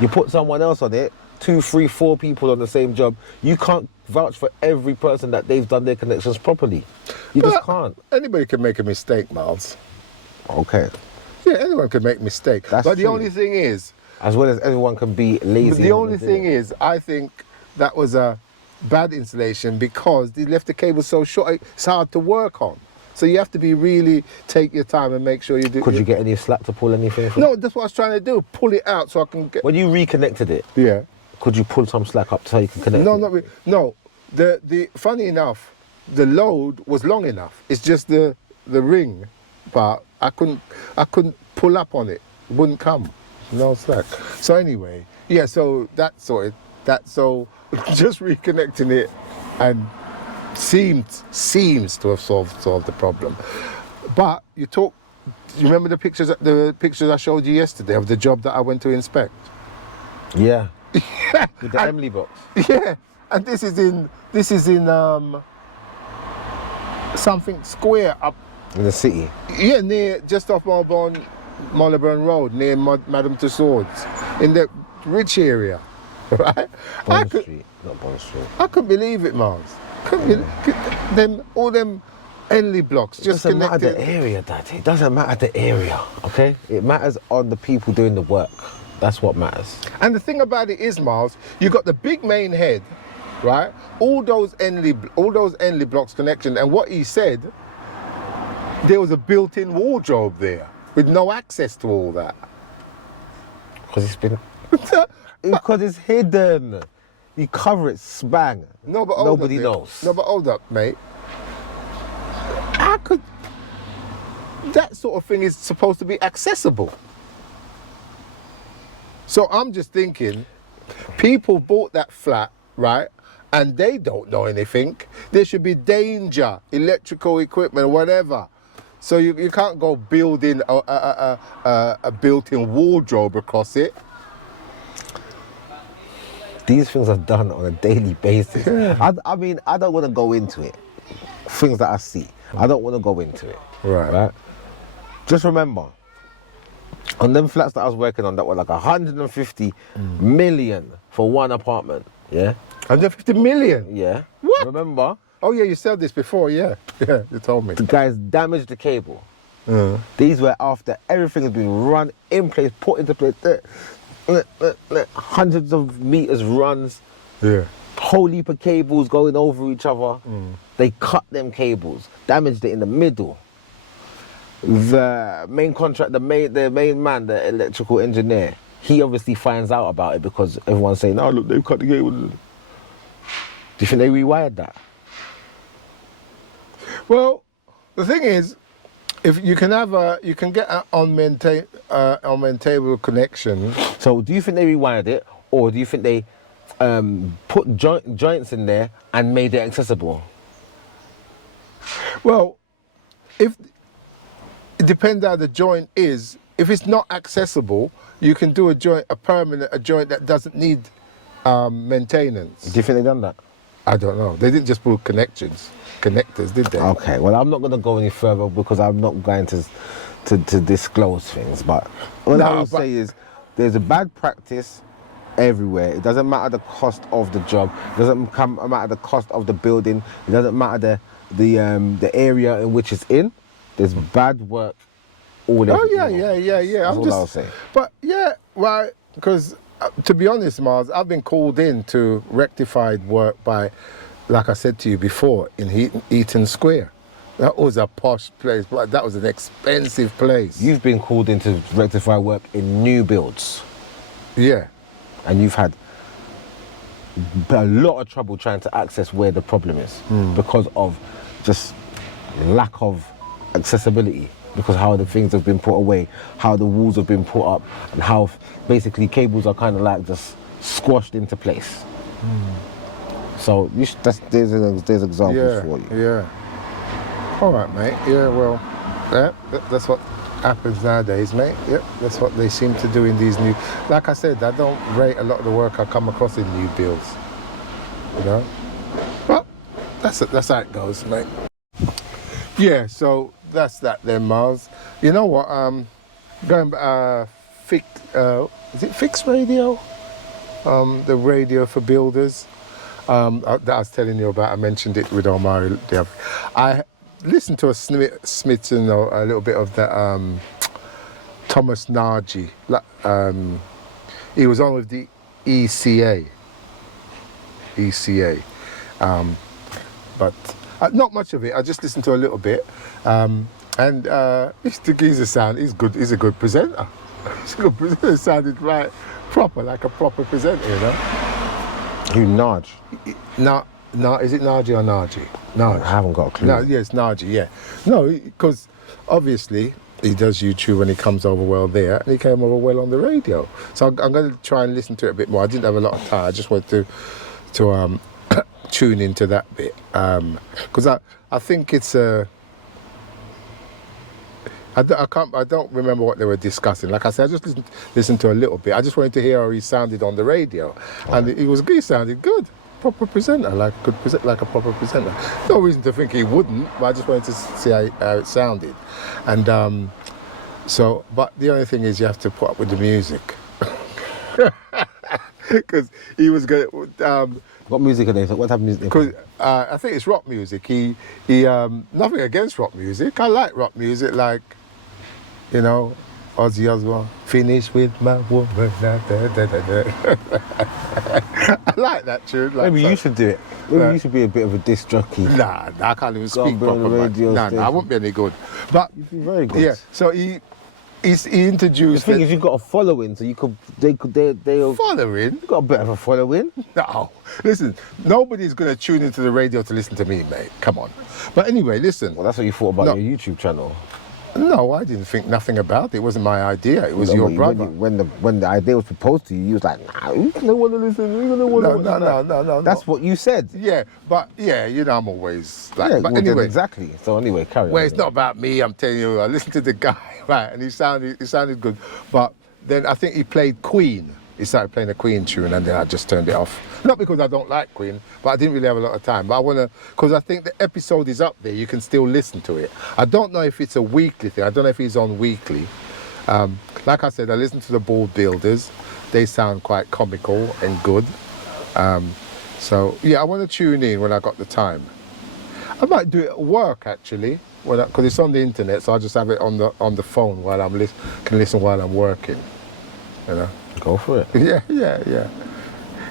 You put someone else on it, 2, 3, 4 people on the same job, you can't vouch for every person that they've done their connections properly. You just can't. Anybody can make a mistake, Miles. Okay. Yeah, anyone can make a mistake. But the only thing is... As well as everyone can be lazy. But the only thing is, I think that was a bad installation because they left the cable so short, it's hard to work on. So you have to be really take your time and make sure you do. Could you get any slack to pull anything? No, that's what I was trying to do. Pull it out so I can get. When you reconnected it, yeah. Could you pull some slack up so you can connect? No, not really. No, the funny enough, the load was long enough. It's just the ring part. I couldn't pull up on it. It wouldn't come. No slack. So anyway, yeah. So that's sorted. So just reconnecting it and seems to have solved the problem. But you remember the pictures I showed you yesterday of the job that I went to inspect? Yeah. With the Emily box. Yeah. And this is in something square up in the city. Yeah, near just off Marylebone Road, near Madame Tussauds, in the rich area. right? Bond Street, not Bond Street. I couldn't believe it, Miles. All them Henley blocks It just doesn't matter connected. the area, Dad. It doesn't matter the area, okay? It matters on the people doing the work. That's what matters. And the thing about it is, Miles, you got the big main head, right? All those Henley blocks connection, and what he said, there was a built-in wardrobe there with no access to all that. Because it's been... because it's hidden. You cover it, spang. No, but nobody knows. No, but hold up, mate. How could that sort of thing is supposed to be accessible? So I'm just thinking, people bought that flat, right? And they don't know anything. There should be danger, electrical equipment, whatever. So you can't go building a built-in wardrobe across it. These things are done on a daily basis. Yeah. I mean, I don't want to go into it. Things that I see, I don't want to go into it. Right. Just remember, on them flats that I was working on that were like 150 million for one apartment, yeah? 150 million? Yeah. What? Remember? Oh yeah, you said this before, yeah. Yeah, you told me. The guys damaged the cable. These were after everything had been run in place, put into place. Hundreds of meters runs. Yeah. Whole heap of cables going over each other. They cut them cables, damaged it in the middle. The main contract, the main man, the electrical engineer, he obviously finds out about it because everyone's saying, "Oh look, they've cut the cable." Do you think they rewired that? Well, the thing is, if you can get an unmaintainable connection. So do you think they rewired it, or do you think they put joints in there and made it accessible? Well, if it depends how the joint is. If it's not accessible, you can do a joint that doesn't need maintenance. Do you think they done that? I don't know. They didn't just put connectors, did they? Okay. Well, I'm not going to go any further because I'm not going to disclose things. But what I will say is, there's a bad practice everywhere. It doesn't matter the cost of the job. It doesn't matter the cost of the building. It doesn't matter the area in which it's in. There's bad work all over. Oh yeah. That's all I'll say. But yeah, right, because to be honest, Mars, I've been called in to rectified work by, like I said to you before, in Eaton Square. That was a posh place, but that was an expensive place. You've been called in to rectify work in new builds. Yeah. And you've had a lot of trouble trying to access where the problem is because of just lack of accessibility, because how the things have been put away, how the walls have been put up, and how basically cables are kind of like just squashed into place. So there's examples for you. Yeah. All right, mate. Yeah, well, that's what happens nowadays, mate. Yep, that's what they seem to do in these new. Like I said, I don't rate a lot of the work I come across in new builds. You know, but that's how it goes, mate. Yeah, so that's that then, Miles. You know what? Going is it fixed radio? The radio for builders. That I was telling you about. I mentioned it with Omari. I listened to a smitten or a little bit of that Thomas Nagy. He was on with the ECA. But not much of it. I just listened to a little bit. Mr. Geezer he's good. He's a good presenter. He's a good presenter. It sounded right, proper, like a proper presenter, you know. Who, Nagy? No, is it Nagy or Nagy? Nagy. I haven't got a clue. No, yes, Nagy, yeah. No, because obviously he does YouTube and he comes over well there, and he came over well on the radio. So I'm going to try and listen to it a bit more. I didn't have a lot of time. I just wanted to tune into that bit, because I think it's I don't remember what they were discussing. Like I said, I just listened to a little bit. I just wanted to hear how he sounded on the radio, and he sounded good, proper presenter, like a proper presenter. No reason to think he wouldn't, but I just wanted to see how it sounded, and but the only thing is you have to put up with the music. because he was going. What music are they? What type of music? Because I think it's rock music. He nothing against rock music. I like rock music, like, you know, Ozzy Osbourne. Finish with my woman. Da, da, da, da, da. I like that tune. Like, Maybe so, you should do it. Maybe you should be a bit of a disc jockey. Nah, I can't even Go speak and be on proper. the Man. radio Nah, I won't be any good. But You'd be very good. yeah, so he The introduced. thing is, you've got a following, so they'll. Following? You've got a bit of a following. No, listen, nobody's going to tune into the radio to listen to me, mate. Come on. But anyway, listen. Well, that's what you thought about No. your YouTube channel. No, I didn't think nothing about it. It wasn't my idea. It was No, your but brother. when the idea was proposed to you, you was like, nah, who's gonna want to listen? Who's gonna want to No, watch no, that? no. That's what you said. Yeah, but yeah, you know, I'm always like. Yeah, but well, then anyway, exactly. So anyway, carry on. well, it's not about me. I'm telling you, I listened to the guy, right, and he sounded good. But then I think he played Queen. He started playing a Queen tune, and then I just turned it off. Not because I don't like Queen, but I didn't really have a lot of time. But I want to, because I think the episode is up there. You can still listen to it. I don't know if it's a weekly thing. I don't know if he's on weekly. Like I said, I listened to the Ball Builders. They sound quite comical and good. So yeah, I want to tune in when I got the time. I might do it at work actually, because it's on the internet. So I just have it on the phone while can listen while I'm working. You know. Go for it. Yeah.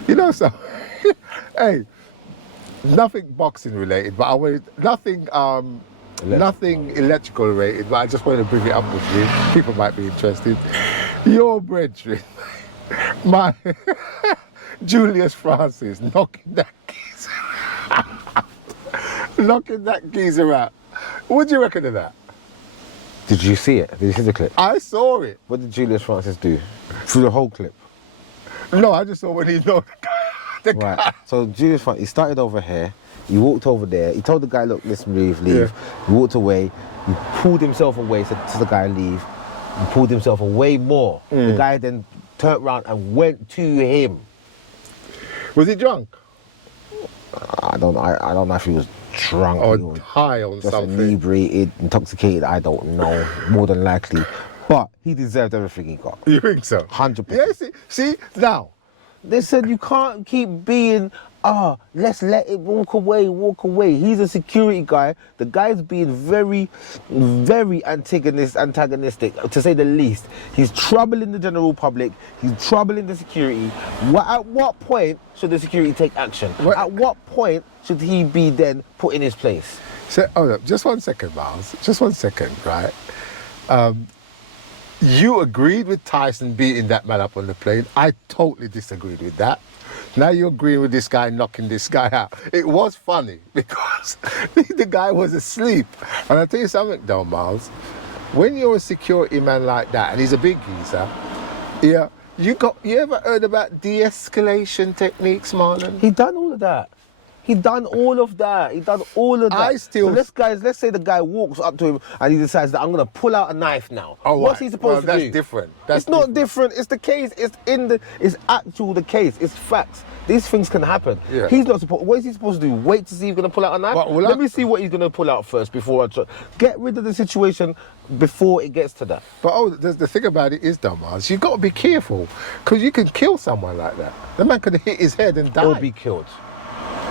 You know, so hey, nothing boxing related, but I wanted nothing electrical related, but I just wanted to bring it up with you. People might be interested. Your brethren, my Julius Francis, knocking that geezer out. What do you reckon of that? Did you see it? Did you see the clip? I saw it. What did Julius Francis do through the whole clip? No, I just saw when he knocked the guy. Right. So Julius Francis, he started over here. He walked over there. He told the guy, "Look, listen, leave." Yeah. He walked away. He pulled himself away. Said to the guy, "Leave." He pulled himself away more. The guy then turned around and went to him. Was he drunk? I don't know if he was drunk Or high on just something? inebriated, intoxicated. I don't know. More than likely, but he deserved everything he got. You think so? 100%. Yeah, see, now, They said you can't keep being, let's let it walk away. He's a security guy. The guy's being very, very antagonistic, to say the least. He's troubling the general public. He's troubling the security. At what point should the security take action? What? At what point should he be then put in his place? so, hold up, just 1 second, Miles. Just 1 second, right? You agreed with Tyson beating that man up on the plane. I totally disagreed with that. Now you're agreeing with this guy knocking this guy out. It was funny because the guy was asleep. And I'll tell you something though, Miles. When you're a security man like that, and he's a big geezer, yeah, you ever heard about de-escalation techniques, Marlon? He done all of that. He done all of that. Let's say the guy walks up to him and he decides that I'm gonna pull out a knife now. Oh, What's right. he supposed to do? That's different. It's not different. It's the case. It's actual the case. It's facts. These things can happen. Yeah. He's not supposed. What is he supposed to do? Wait to see if he's gonna pull out a knife? Well, Let me see what he's gonna pull out first before I try. Get rid of the situation before it gets to that. But the thing about it is, though, Miles, you've got to be careful because you can kill someone like that. The man could have hit his head and died. Or be killed.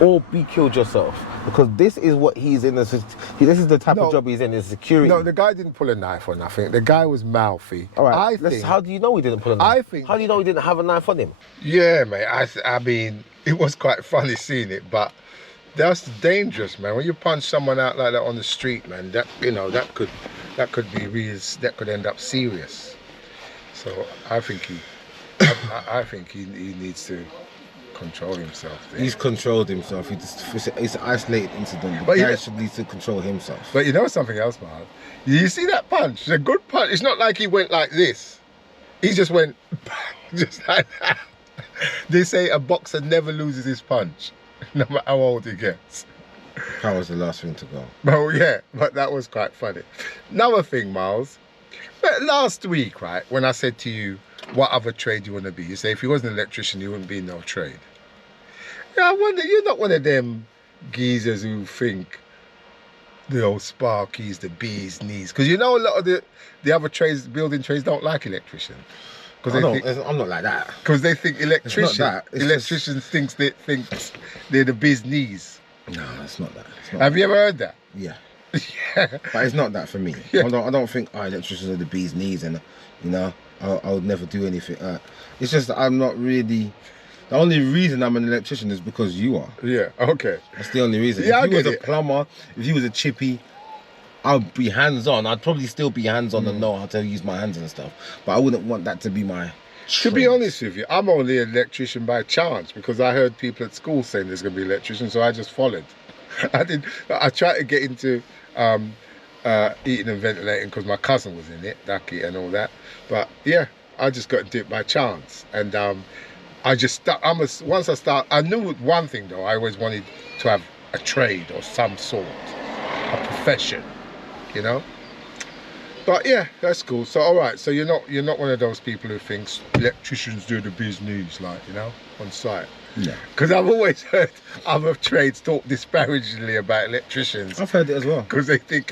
Or be killed yourself. Because this is what he's in. This is the type of job he's in, is security. No, the guy didn't pull a knife or nothing. The guy was mouthy. All right, how do you know he didn't pull a knife? How do you know he didn't have a knife on him? Yeah, mate. I mean, it was quite funny seeing it, but that's dangerous, man. When you punch someone out like that on the street, man, that could end up serious. So I think he needs to control himself. There. He's controlled himself. It's an isolated incident. But The guy should need to control himself. But you know something else, man? You see that punch? It's a good punch. It's not like he went like this. He just went just like that. They say a boxer never loses his punch, no matter how old he gets. That was the last thing to go. Oh yeah, but that was quite funny. Another thing, Miles. Last week, right, when I said to you, what other trade you want to be? You say if you wasn't an electrician, you wouldn't be in no trade. Yeah, I wonder, you're not one of them geezers who think the old Sparkies, the bees knees. Because you know a lot of the other trades, building trades, don't like electricians. Because I'm not like that. they think electricians thinks they're the bee's knees. No, it's not that. Have you ever heard that? Yeah. Yeah. But it's not that for me. Yeah. I don't think electricians are the bee's knees, and I would never do anything. It's just that I'm not really. The only reason I'm an electrician is because you are. Yeah. Okay. That's the only reason. Yeah, if you was a plumber, if you was a chippy, I'd be hands-on. I'd probably still be hands-on and know how to use my hands and stuff. But I wouldn't want that to be my To be honest with you, I'm only an electrician by chance because I heard people at school saying there's going to be electricians, so I just followed. I tried to get into heating and ventilating because my cousin was in it, Nagy and all that. But yeah, I just got into it by chance. And I just once I start, I knew one thing though. I always wanted to have a trade or some sort, a profession, you know. But yeah, that's cool. So all right, so you're not one of those people who thinks electricians do the business, like, you know, on site. Yeah. Because I've always heard other trades talk disparagingly about electricians. I've heard it as well. Because they think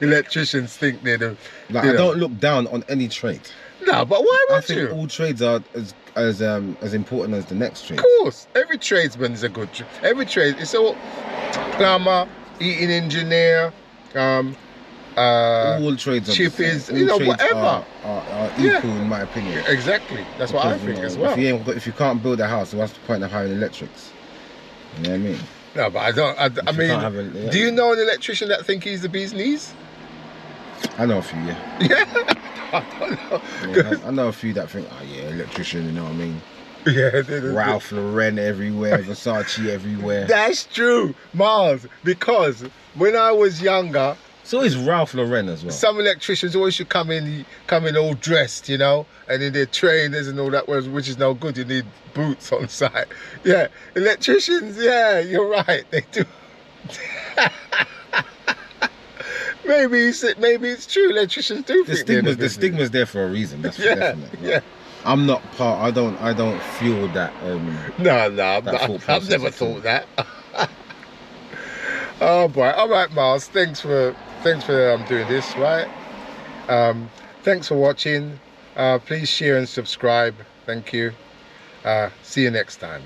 electricians think they're the. Like, I don't look down on any trade. No, but why would you? I think all trades are as important as the next trade. Of course, every tradesman is a good. Every trade, it's all plumber, heating engineer, all trades are chippies, you know, whatever are equal in my opinion. Exactly, that's what I think as well. If you can't build a house, what's the point of having electrics? You know what I mean? No, but I mean, do you know an electrician that think he's the bee's knees? I know a few, yeah. Yeah. I don't know. Yeah, I know a few that think, oh yeah, electrician, you know what I mean? Yeah, Ralph Lauren everywhere, Versace everywhere. That's true, Miles, because when I was younger, so is Ralph Lauren as well. Some electricians always should come in all dressed, you know, and in their trainers and all that, which is no good. You need boots on site. Yeah, electricians, yeah, you're right, they do. Maybe it's true. Electricians do. The stigma's there for a reason. That's for definite. Yeah. I'm not part. I don't feel that. I've never thought that. Oh boy. All right, Miles. Thanks for doing this. Right. Thanks for watching. Please share and subscribe. Thank you. See you next time.